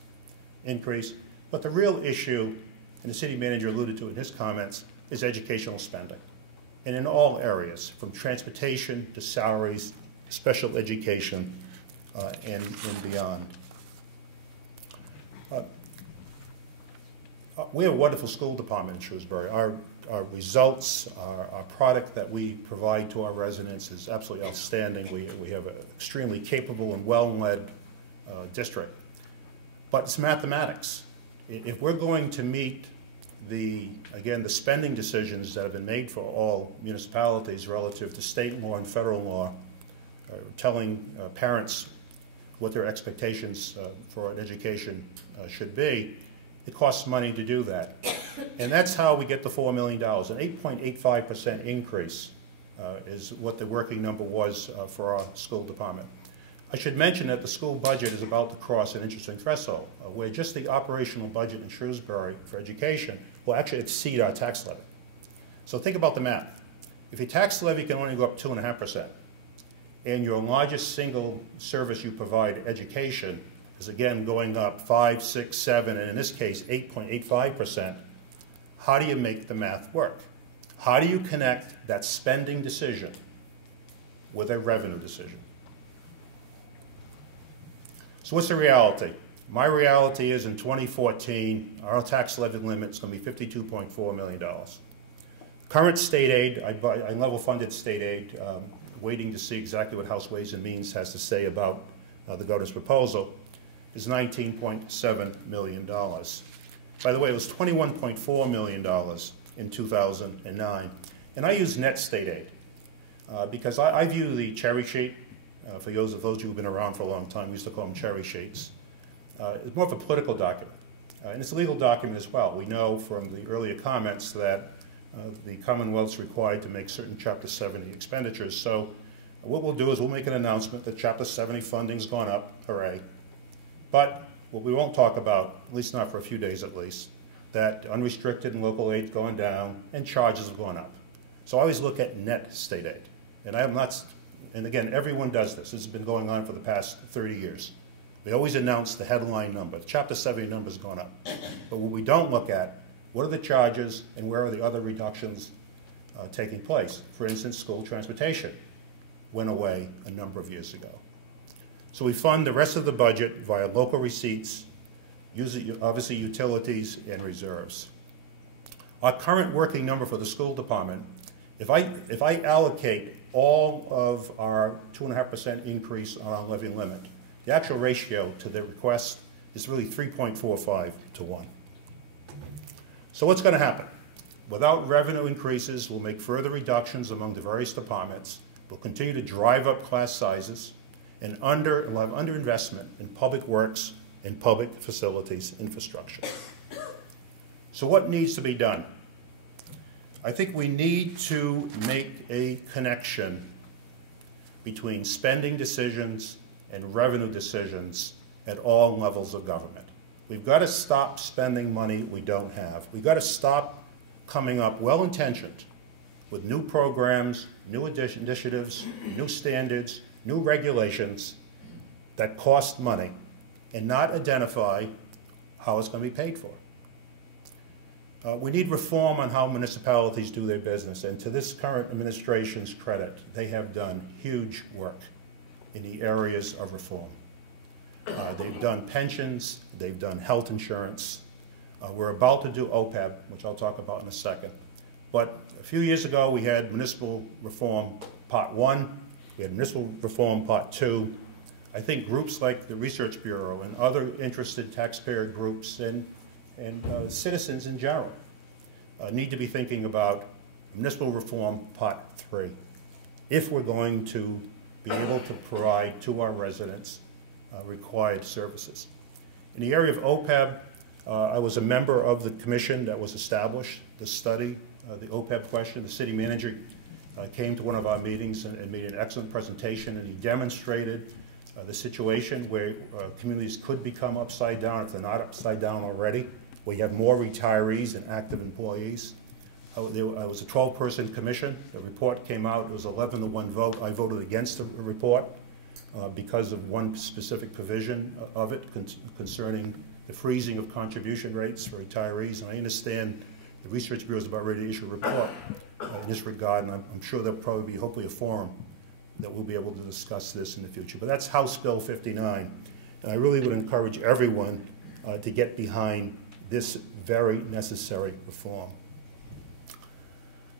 increase. But the real issue, and the city manager alluded to in his comments, is educational spending. And in all areas, from transportation to salaries, special education, and beyond. We have a wonderful school department in Shrewsbury. Our results, our product that we provide to our residents is absolutely outstanding. We have an extremely capable and well-led district. But it's mathematics. If we're going to meet the spending decisions that have been made for all municipalities relative to state law and federal law, telling parents what their expectations for an education should be, it costs money to do that. And that's how we get the $4 million. An 8.85% increase is what the working number was for our school department. I should mention that the school budget is about to cross an interesting threshold, where just the operational budget in Shrewsbury for education will actually exceed our tax levy. So think about the math. If your tax levy can only go up 2.5%, and your largest single service you provide, education, is again going up 5, 6, 7, and in this case 8.85%, how do you make the math work? How do you connect that spending decision with a revenue decision? So what's the reality? My reality is in 2014, our tax levy limit is going to be $52.4 million. Current state aid, I level funded state aid, waiting to see exactly what House Ways and Means has to say about the governor's proposal, is $19.7 million. By the way, it was $21.4 million in 2009. And I use net state aid because I view the cherry sheet, for those of you who have been around for a long time, we used to call them cherry sheets. It's more of a political document. And it's a legal document as well. We know from the earlier comments that the Commonwealth's required to make certain Chapter 70 expenditures. So what we'll do is we'll make an announcement that Chapter 70 funding's gone up, hooray. But what we won't talk about, at least not for a few days at least, that unrestricted and local aid's gone down and charges have gone up. So I always look at net state aid. And I'm not, and again, everyone does this. This has been going on for the past 30 years. We always announce the headline number. The Chapter 70 number's gone up. But what we don't look at, what are the charges and where are the other reductions taking place? For instance, school transportation went away a number of years ago. So we fund the rest of the budget via local receipts, obviously utilities and reserves. Our current working number for the school department, if I allocate all of our 2.5% increase on our levy limit, the actual ratio to the request is really 3.45 to 1. So what's going to happen? Without revenue increases, we'll make further reductions among the various departments. We'll continue to drive up class sizes and we'll have underinvestment in public works and public facilities infrastructure. So what needs to be done? I think we need to make a connection between spending decisions and revenue decisions at all levels of government. We've got to stop spending money we don't have. We've got to stop coming up well-intentioned with new programs, new initiatives, new standards, new regulations that cost money and not identify how it's going to be paid for. We need reform on how municipalities do their business, and to this current administration's credit, they have done huge work in the areas of reform. They've done pensions, they've done health insurance. We're about to do OPEB, which I'll talk about in a second. But a few years ago, we had Municipal Reform Part 1, we had Municipal Reform Part 2. I think groups like the Research Bureau and other interested taxpayer groups and citizens in general need to be thinking about Municipal Reform Part 3 if we're going to be able to provide to our residents required services. In the area of OPEB, I was a member of the commission that was established to study the OPEB question. The city manager came to one of our meetings and made an excellent presentation, and he demonstrated the situation where communities could become upside down if they're not upside down already, where you have more retirees than active employees. I was a 12-person commission. The report came out. It was 11-to-1 vote. I voted against the report because of one specific provision of it concerning the freezing of contribution rates for retirees. And I understand the Research Bureau is about ready to issue a report in this regard, and I'm sure there'll probably be hopefully a forum that we'll be able to discuss this in the future. But that's House Bill 59. And I really would encourage everyone to get behind this very necessary reform.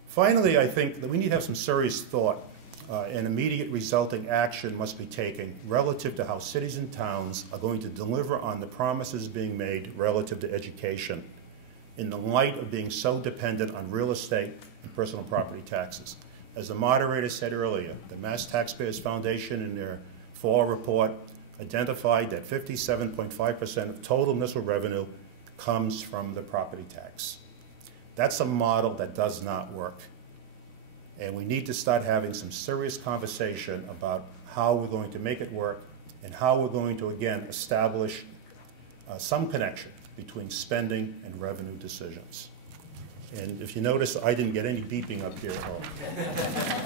Finally, I think that we need to have some serious thought and immediate resulting action must be taken relative to how cities and towns are going to deliver on the promises being made relative to education in the light of being so dependent on real estate and personal property taxes. As the moderator said earlier, the Mass Taxpayers Foundation in their fall report identified that 57.5% of total municipal revenue comes from the property tax. That's a model that does not work. And we need to start having some serious conversation about how we're going to make it work and how we're going to, again, establish some connection between spending and revenue decisions. And if you notice, I didn't get any beeping up here at all.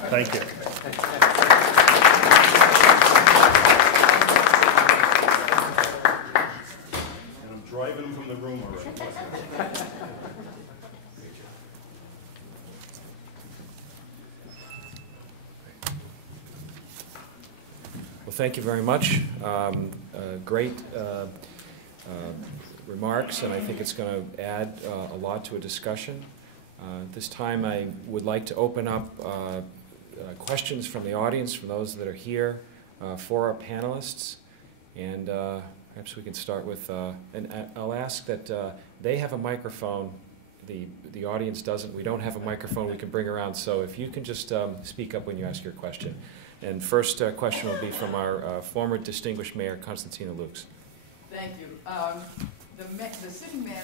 Thank you. And I'm driving them from the room already. Well, thank you very much. Great remarks, and I think it's going to add a lot to a discussion. This time I would like to open up questions from the audience, from those that are here, for our panelists. And perhaps we can start with, and I'll ask that they have a microphone. The audience doesn't. We don't have a microphone we can bring around, so if you can just speak up when you ask your question. And first question will be from our former distinguished mayor, Constantina Lukes. Thank you. The city manager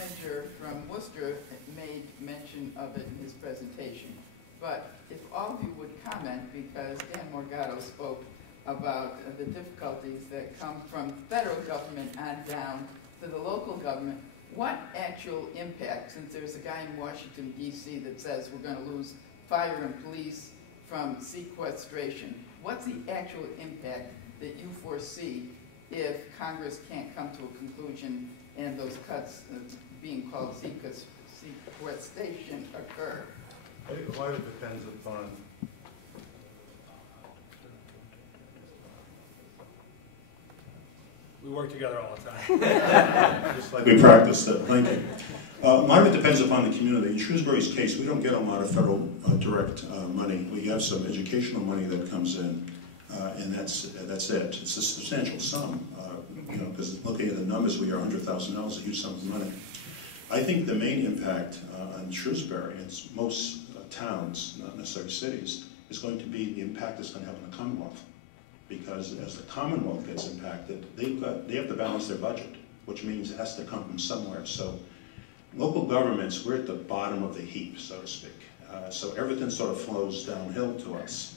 from Worcester made mention of it in his presentation. But if all of you would comment, because Dan Morgado spoke about the difficulties that come from federal government on down to the local government, what actual impact, since there's a guy in Washington, D.C. that says we're going to lose fire and police from sequestration, what's the actual impact that you foresee if Congress can't come to a conclusion and those cuts being called sequestration occur? I think a lot of it depends upon We work together all the time. just like we practice at Lincoln. A lot of it depends upon the community. In Shrewsbury's case, we don't get a lot of federal direct money. We have some educational money that comes in, and that's it. It's a substantial sum, because looking at the numbers, we are $100,000, a huge sum of money. I think the main impact on Shrewsbury and most towns, not necessarily cities, is going to be the impact it's going to have on the Commonwealth. Because as the Commonwealth gets impacted, they have to balance their budget, which means it has to come from somewhere. So local governments, we're at the bottom of the heap, so to speak. So everything sort of flows downhill to us.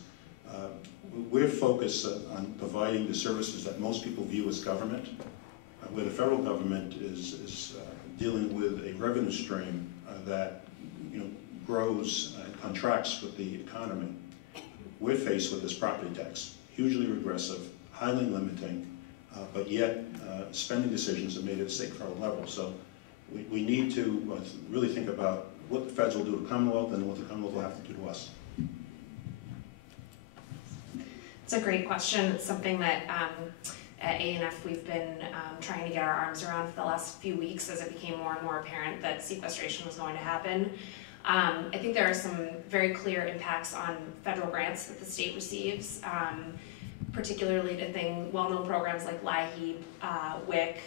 We're focused on providing the services that most people view as government, where the federal government is dealing with a revenue stream that grows and contracts with the economy. We're faced with this property tax. Hugely regressive, highly limiting, but yet spending decisions are made at a state federal level. So we need to really think about what the feds will do to the Commonwealth and what the Commonwealth will have to do to us. It's a great question. It's something that at A&F we've been trying to get our arms around for the last few weeks as it became more and more apparent that sequestration was going to happen. I think there are some very clear impacts on federal grants that the state receives, particularly to well-known programs like LIHEAP, WIC,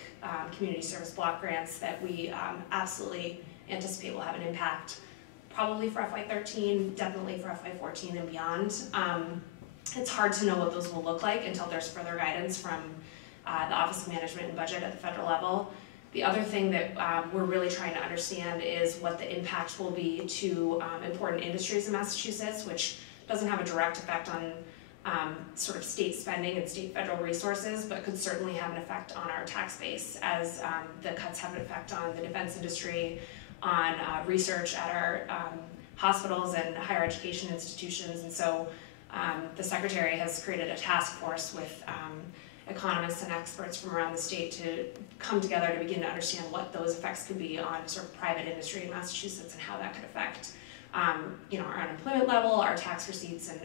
community service block grants that we absolutely anticipate will have an impact, probably for FY13, definitely for FY14 and beyond. It's hard to know what those will look like until there's further guidance from the Office of Management and Budget at the federal level. The other thing that we're really trying to understand is what the impact will be to important industries in Massachusetts, which doesn't have a direct effect on sort of state spending and state federal resources, but could certainly have an effect on our tax base as the cuts have an effect on the defense industry, on research at our hospitals and higher education institutions. And so the Secretary has created a task force with economists and experts from around the state to come together to begin to understand what those effects could be on sort of private industry in Massachusetts and how that could affect our unemployment level, our tax receipts, and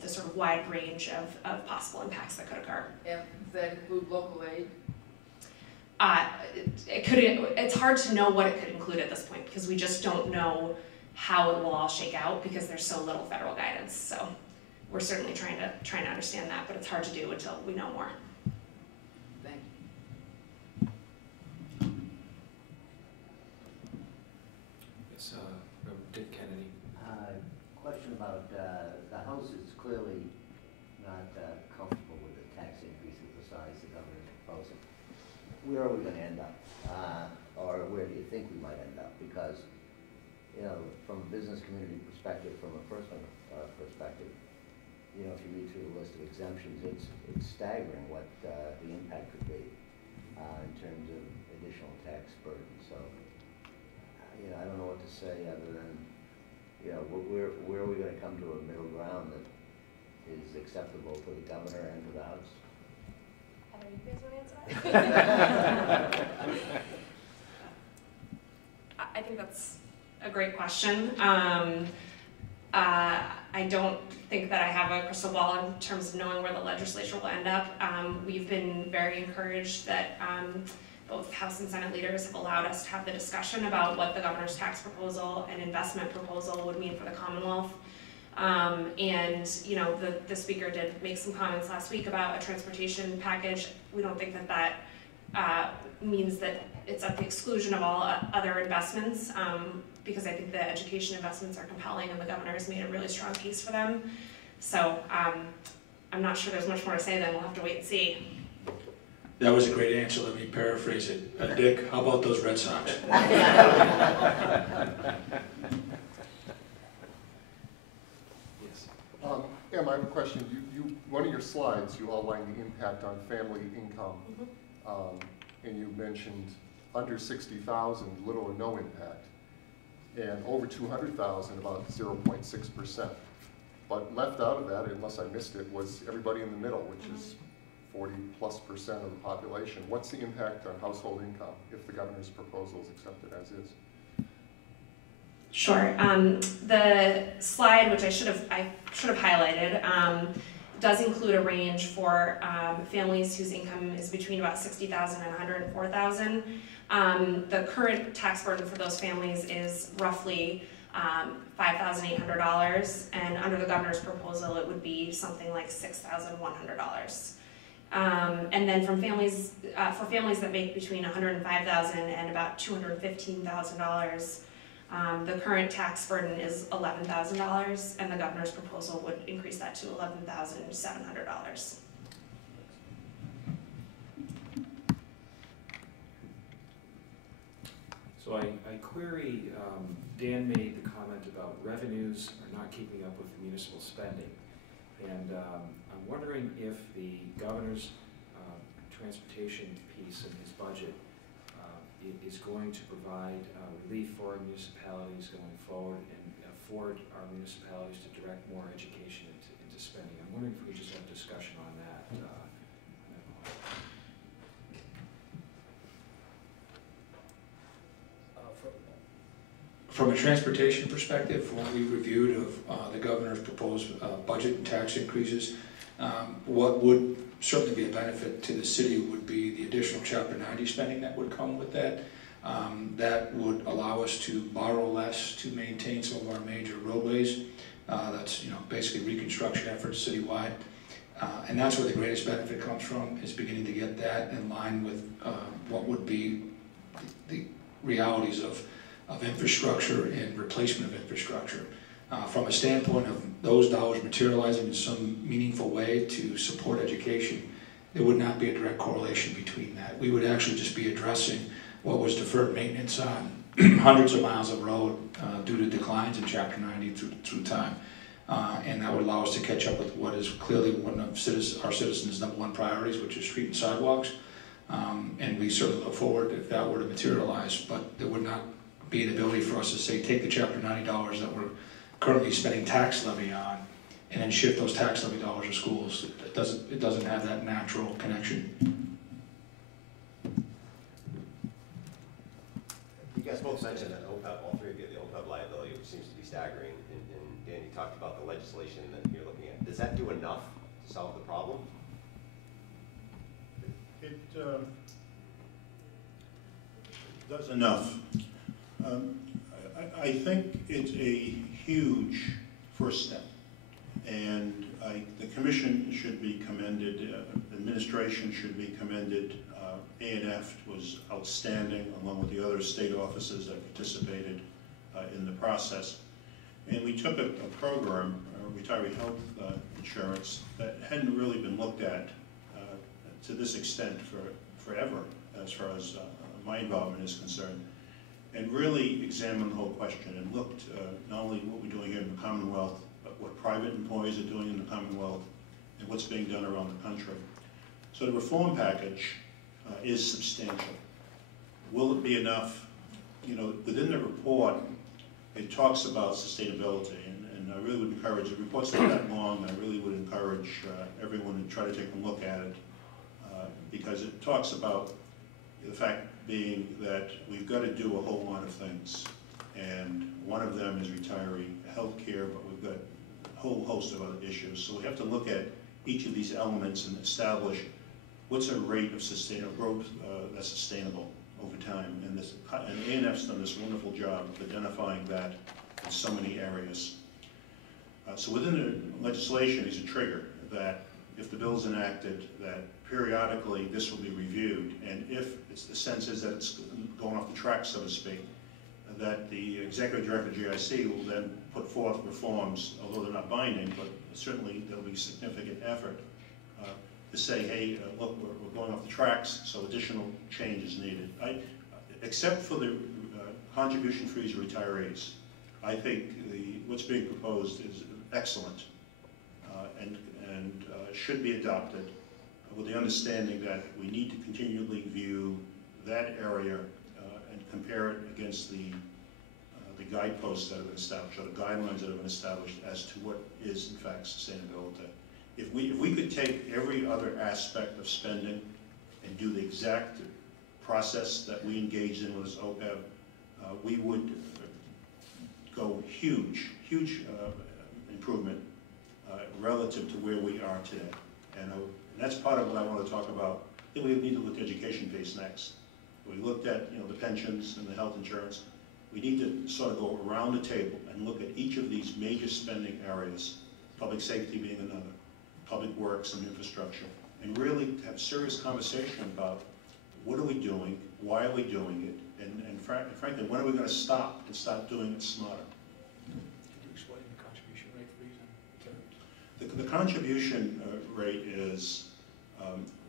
the sort of wide range of possible impacts that could occur. And does that include local aid? It's hard to know what it could include at this point because we just don't know how it will all shake out because there's so little federal guidance. So we're certainly trying to understand that, but it's hard to do until we know more. Thank you. Yes, Dick Kennedy. Question about the House is clearly not comfortable with the tax increases the size the governor is proposing. Where are we going to end up? Or where do you think we might end up? Because, from a business community perspective, from a personal perspective, if you read through the list of exemptions, it's staggering what the impact could be in terms of additional tax burden. So, I don't know what to say other than, where are we going to come to a middle ground that is acceptable to the governor and to the House? Heather, you guys want to answer that? I think that's a great question. I don't think that I have a crystal ball in terms of knowing where the legislature will end up. We've been very encouraged that both House and Senate leaders have allowed us to have the discussion about what the governor's tax proposal and investment proposal would mean for the Commonwealth. The speaker did make some comments last week about a transportation package. We don't think that means that it's at the exclusion of all other investments, because I think the education investments are compelling and the governor has made a really strong case for them. So I'm not sure there's much more to say then. We'll have to wait and see. That was a great answer. Let me paraphrase it. Dick, how about those Red Sox? Em, I have a question. One of your slides, you outlined the impact on family income, and you mentioned under 60,000, little or no impact, and over 200,000, about 0.6%. But left out of that, unless I missed it, was everybody in the middle, which is 40+% of the population. What's the impact on household income if the governor's proposal is accepted as is? Sure. The slide, which I should have highlighted, does include a range for families whose income is between about 60,000 and 104,000. The current tax burden for those families is roughly $5,800, and under the governor's proposal, it would be something like $6,100. And then for families that make between $105,000 and about $215,000. The current tax burden is $11,000, and the governor's proposal would increase that to $11,700. So I query, Dan made the comment about revenues are not keeping up with municipal spending. And I'm wondering if the governor's transportation piece in his budget is going to provide relief for our municipalities going forward and afford our municipalities to direct more education into spending. I'm wondering if we could just have a discussion on that. From a transportation perspective, what we reviewed of the governor's proposed budget and tax increases, what would certainly be a benefit to the city would be the additional Chapter 90 spending that would come with that. That would allow us to borrow less to maintain some of our major roadways. That's basically reconstruction efforts citywide. And that's where the greatest benefit comes from, is beginning to get that in line with what would be the realities of infrastructure and replacement of infrastructure. From a standpoint of those dollars materializing in some meaningful way to support education, there would not be a direct correlation between that. We would actually just be addressing what was deferred maintenance on hundreds of miles of road due to declines in Chapter 90 through time. And that would allow us to catch up with what is clearly one of our citizens' #1 priorities, which is street and sidewalks. And we certainly look forward if that were to materialize, but there would not be an ability for us to say, take the Chapter 90 dollars that we're currently spending tax levy on and then shift those tax levy dollars to schools. It doesn't have that natural connection. You guys both mentioned that OPEB, all three of you, the OPEB liability, which seems to be staggering, and Dan, you talked about the legislation that you're looking at. Does that do enough to solve the problem? It does enough. I think it's a huge first step, and the Commission should be commended, administration should be commended. A&F was outstanding, along with the other state offices that participated in the process. And we took a program, retiree health insurance, that hadn't really been looked at to this extent forever, as far as my involvement is concerned, and really examined the whole question and looked not only what we're doing here in the Commonwealth, but what private employees are doing in the Commonwealth and what's being done around the country. So the reform package is substantial. Will it be enough? Within the report, it talks about sustainability, and I really would encourage, the report's not that long, I really would encourage everyone to try to take a look at it, because it talks about the fact being that we've got to do a whole lot of things, and one of them is retiree health care, but we've got a whole host of other issues. So we have to look at each of these elements and establish what's a rate of sustainable growth that's sustainable over time. And A&F's done this wonderful job of identifying that in so many areas. So within the legislation is a trigger that if the bill's enacted, that periodically this will be reviewed, and if the sense is that it's going off the track, so to speak, that the Executive Director of GIC will then put forth reforms, although they're not binding, but certainly there'll be significant effort. to say, hey, look, we're going off the tracks, so additional change is needed. Except for the contribution fees for retirees, I think what's being proposed is excellent and should be adopted with the understanding that we need to continually view that area and compare it against the guideposts that have been established, or the guidelines that have been established as to what is in fact sustainability. If we could take every other aspect of spending and do the exact process that we engaged in with this OPEB, we would go huge improvement relative to where we are today. And that's part of what I want to talk about. I think we need to look at education piece next. We looked at the pensions and the health insurance. We need to sort of go around the table and look at each of these major spending areas, public safety being another, public works and infrastructure, and really have a serious conversation about what are we doing, why are we doing it, and frankly, when are we going to stop and start doing it smarter? Could you explain the contribution rate freeze? The contribution rate is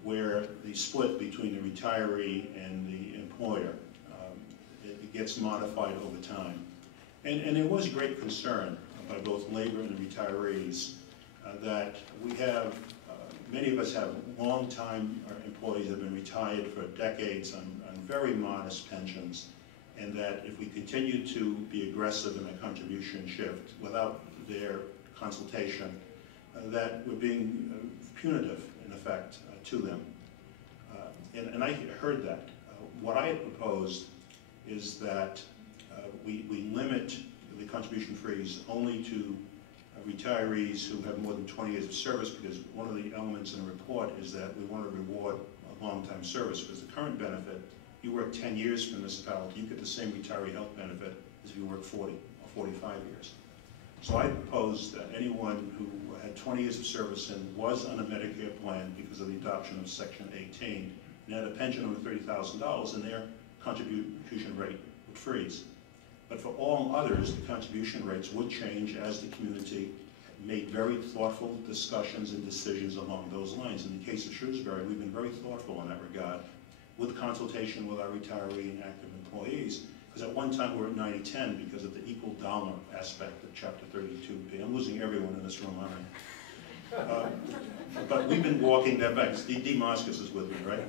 where the split between the retiree and the employer, it gets modified over time. And there was great concern by both labor and the retirees that we have, many of us have long-time employees that have been retired for decades on very modest pensions, and that if we continue to be aggressive in a contribution shift without their consultation, that we're being punitive, in effect, to them. And I heard that. What I had proposed is that we limit the contribution freeze only to retirees who have more than 20 years of service, because one of the elements in the report is that we want to reward a long-time service, because the current benefit, you work 10 years for the municipality, you get the same retiree health benefit as if you work 40 or 45 years. So I proposed that anyone who had 20 years of service and was on a Medicare plan because of the adoption of Section 18 and had a pension over $30,000, and their contribution rate would freeze. But for all others, the contribution rates would change as the community made very thoughtful discussions and decisions along those lines. In the case of Shrewsbury, we've been very thoughtful in that regard, with consultation with our retiree and active employees, because at one time we were at 90-10 because of the equal dollar aspect of Chapter 32P. I'm losing everyone in this room, aren't I? But we've been walking that back. D. Moscus is with me, right?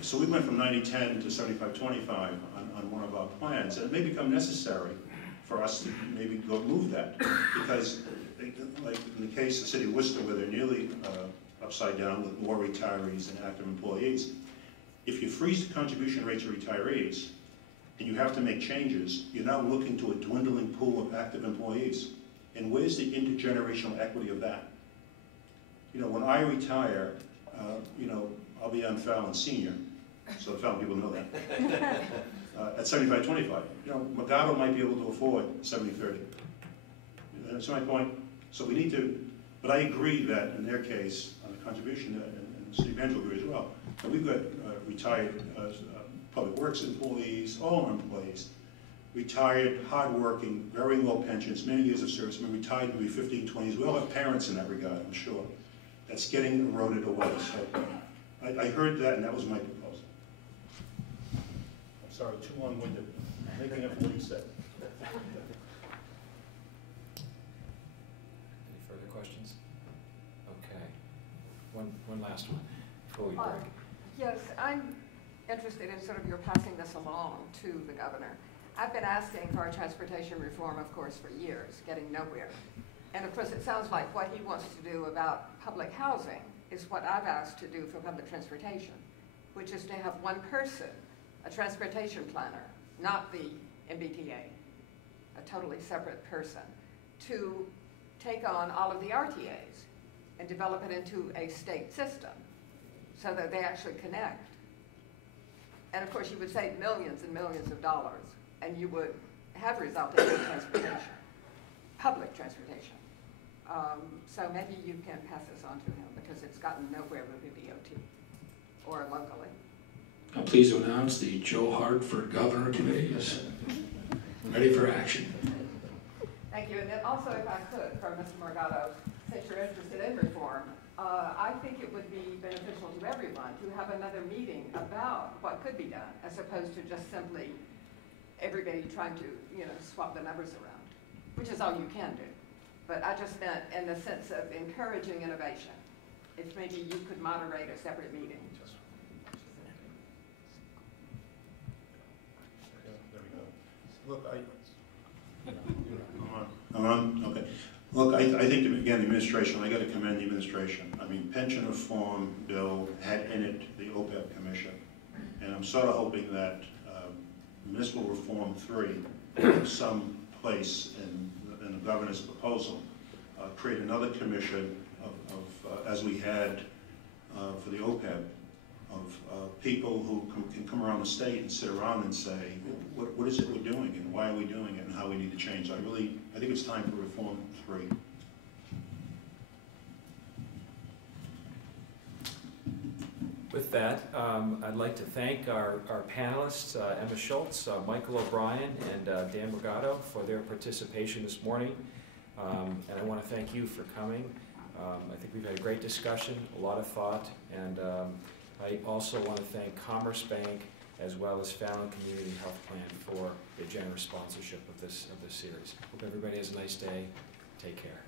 So we went from 90-10 to 75-25 on one of our plans, and it may become necessary for us to maybe go move that, because like in the case of the city of Worcester, where they're nearly upside down with more retirees and active employees, if you freeze the contribution rates of retirees and you have to make changes, you're now looking to a dwindling pool of active employees. And where's the intergenerational equity of that? When I retire, I'll be on Fallon Senior, so the Fallon people know that. At 75-25, Magado might be able to afford 70-30. That's my point. So we need to, but I agree that in their case, on the contribution, and City Manager will agree as well, that we've got retired public works employees, all our employees, retired, hardworking, very low pensions, many years of service, retired maybe 15, 20 years. We all have parents in that regard, I'm sure. That's getting eroded away. So I heard that, and that was my proposal. I'm sorry, too long-winded. Making up for what you said. Any further questions? Okay. One last one before we break. Yes, I'm interested in sort of your passing this along to the governor. I've been asking for a transportation reform, of course, for years, getting nowhere. And of course, it sounds like what he wants to do about public housing is what I've asked to do for public transportation, which is to have one person, a transportation planner, not the MBTA, a totally separate person, to take on all of the RTAs and develop it into a state system so that they actually connect. And of course, you would save millions and millions of dollars, and you would have resulted in transportation, public transportation. So maybe you can pass this on to him, because it's gotten nowhere with the DOT or locally. I'm pleased to announce the Joe Hart for Governor Committee is ready for action. Thank you. And then also, if I could, from Mr. Morgado, since you're interested in reform, I think it would be beneficial to everyone to have another meeting about what could be done, as opposed to just simply everybody trying to, swap the numbers around, which is all you can do. But I just meant in the sense of encouraging innovation. If maybe you could moderate a separate meeting. There we go. Look, I'm on? Okay. Look, I think, again, the administration, I got to commend the administration. I mean, pension reform bill had in it the OPEB commission. And I'm sort of hoping that municipal reform 3, some place in the governor's proposal, create another commission as we had for the OPEB, of people who can come around the state and sit around and say, what is it we're doing and why are we doing it and how we need to change. I think it's time for reform 3. With that, I'd like to thank our panelists, Emma Schultz, Michael O'Brien, and Dan Morgado for their participation this morning. And I want to thank you for coming. I think we've had a great discussion, a lot of thought, and I also want to thank Commerce Bank as well as Fallon Community Health Plan for their generous sponsorship of this series. Hope everybody has a nice day. Take care.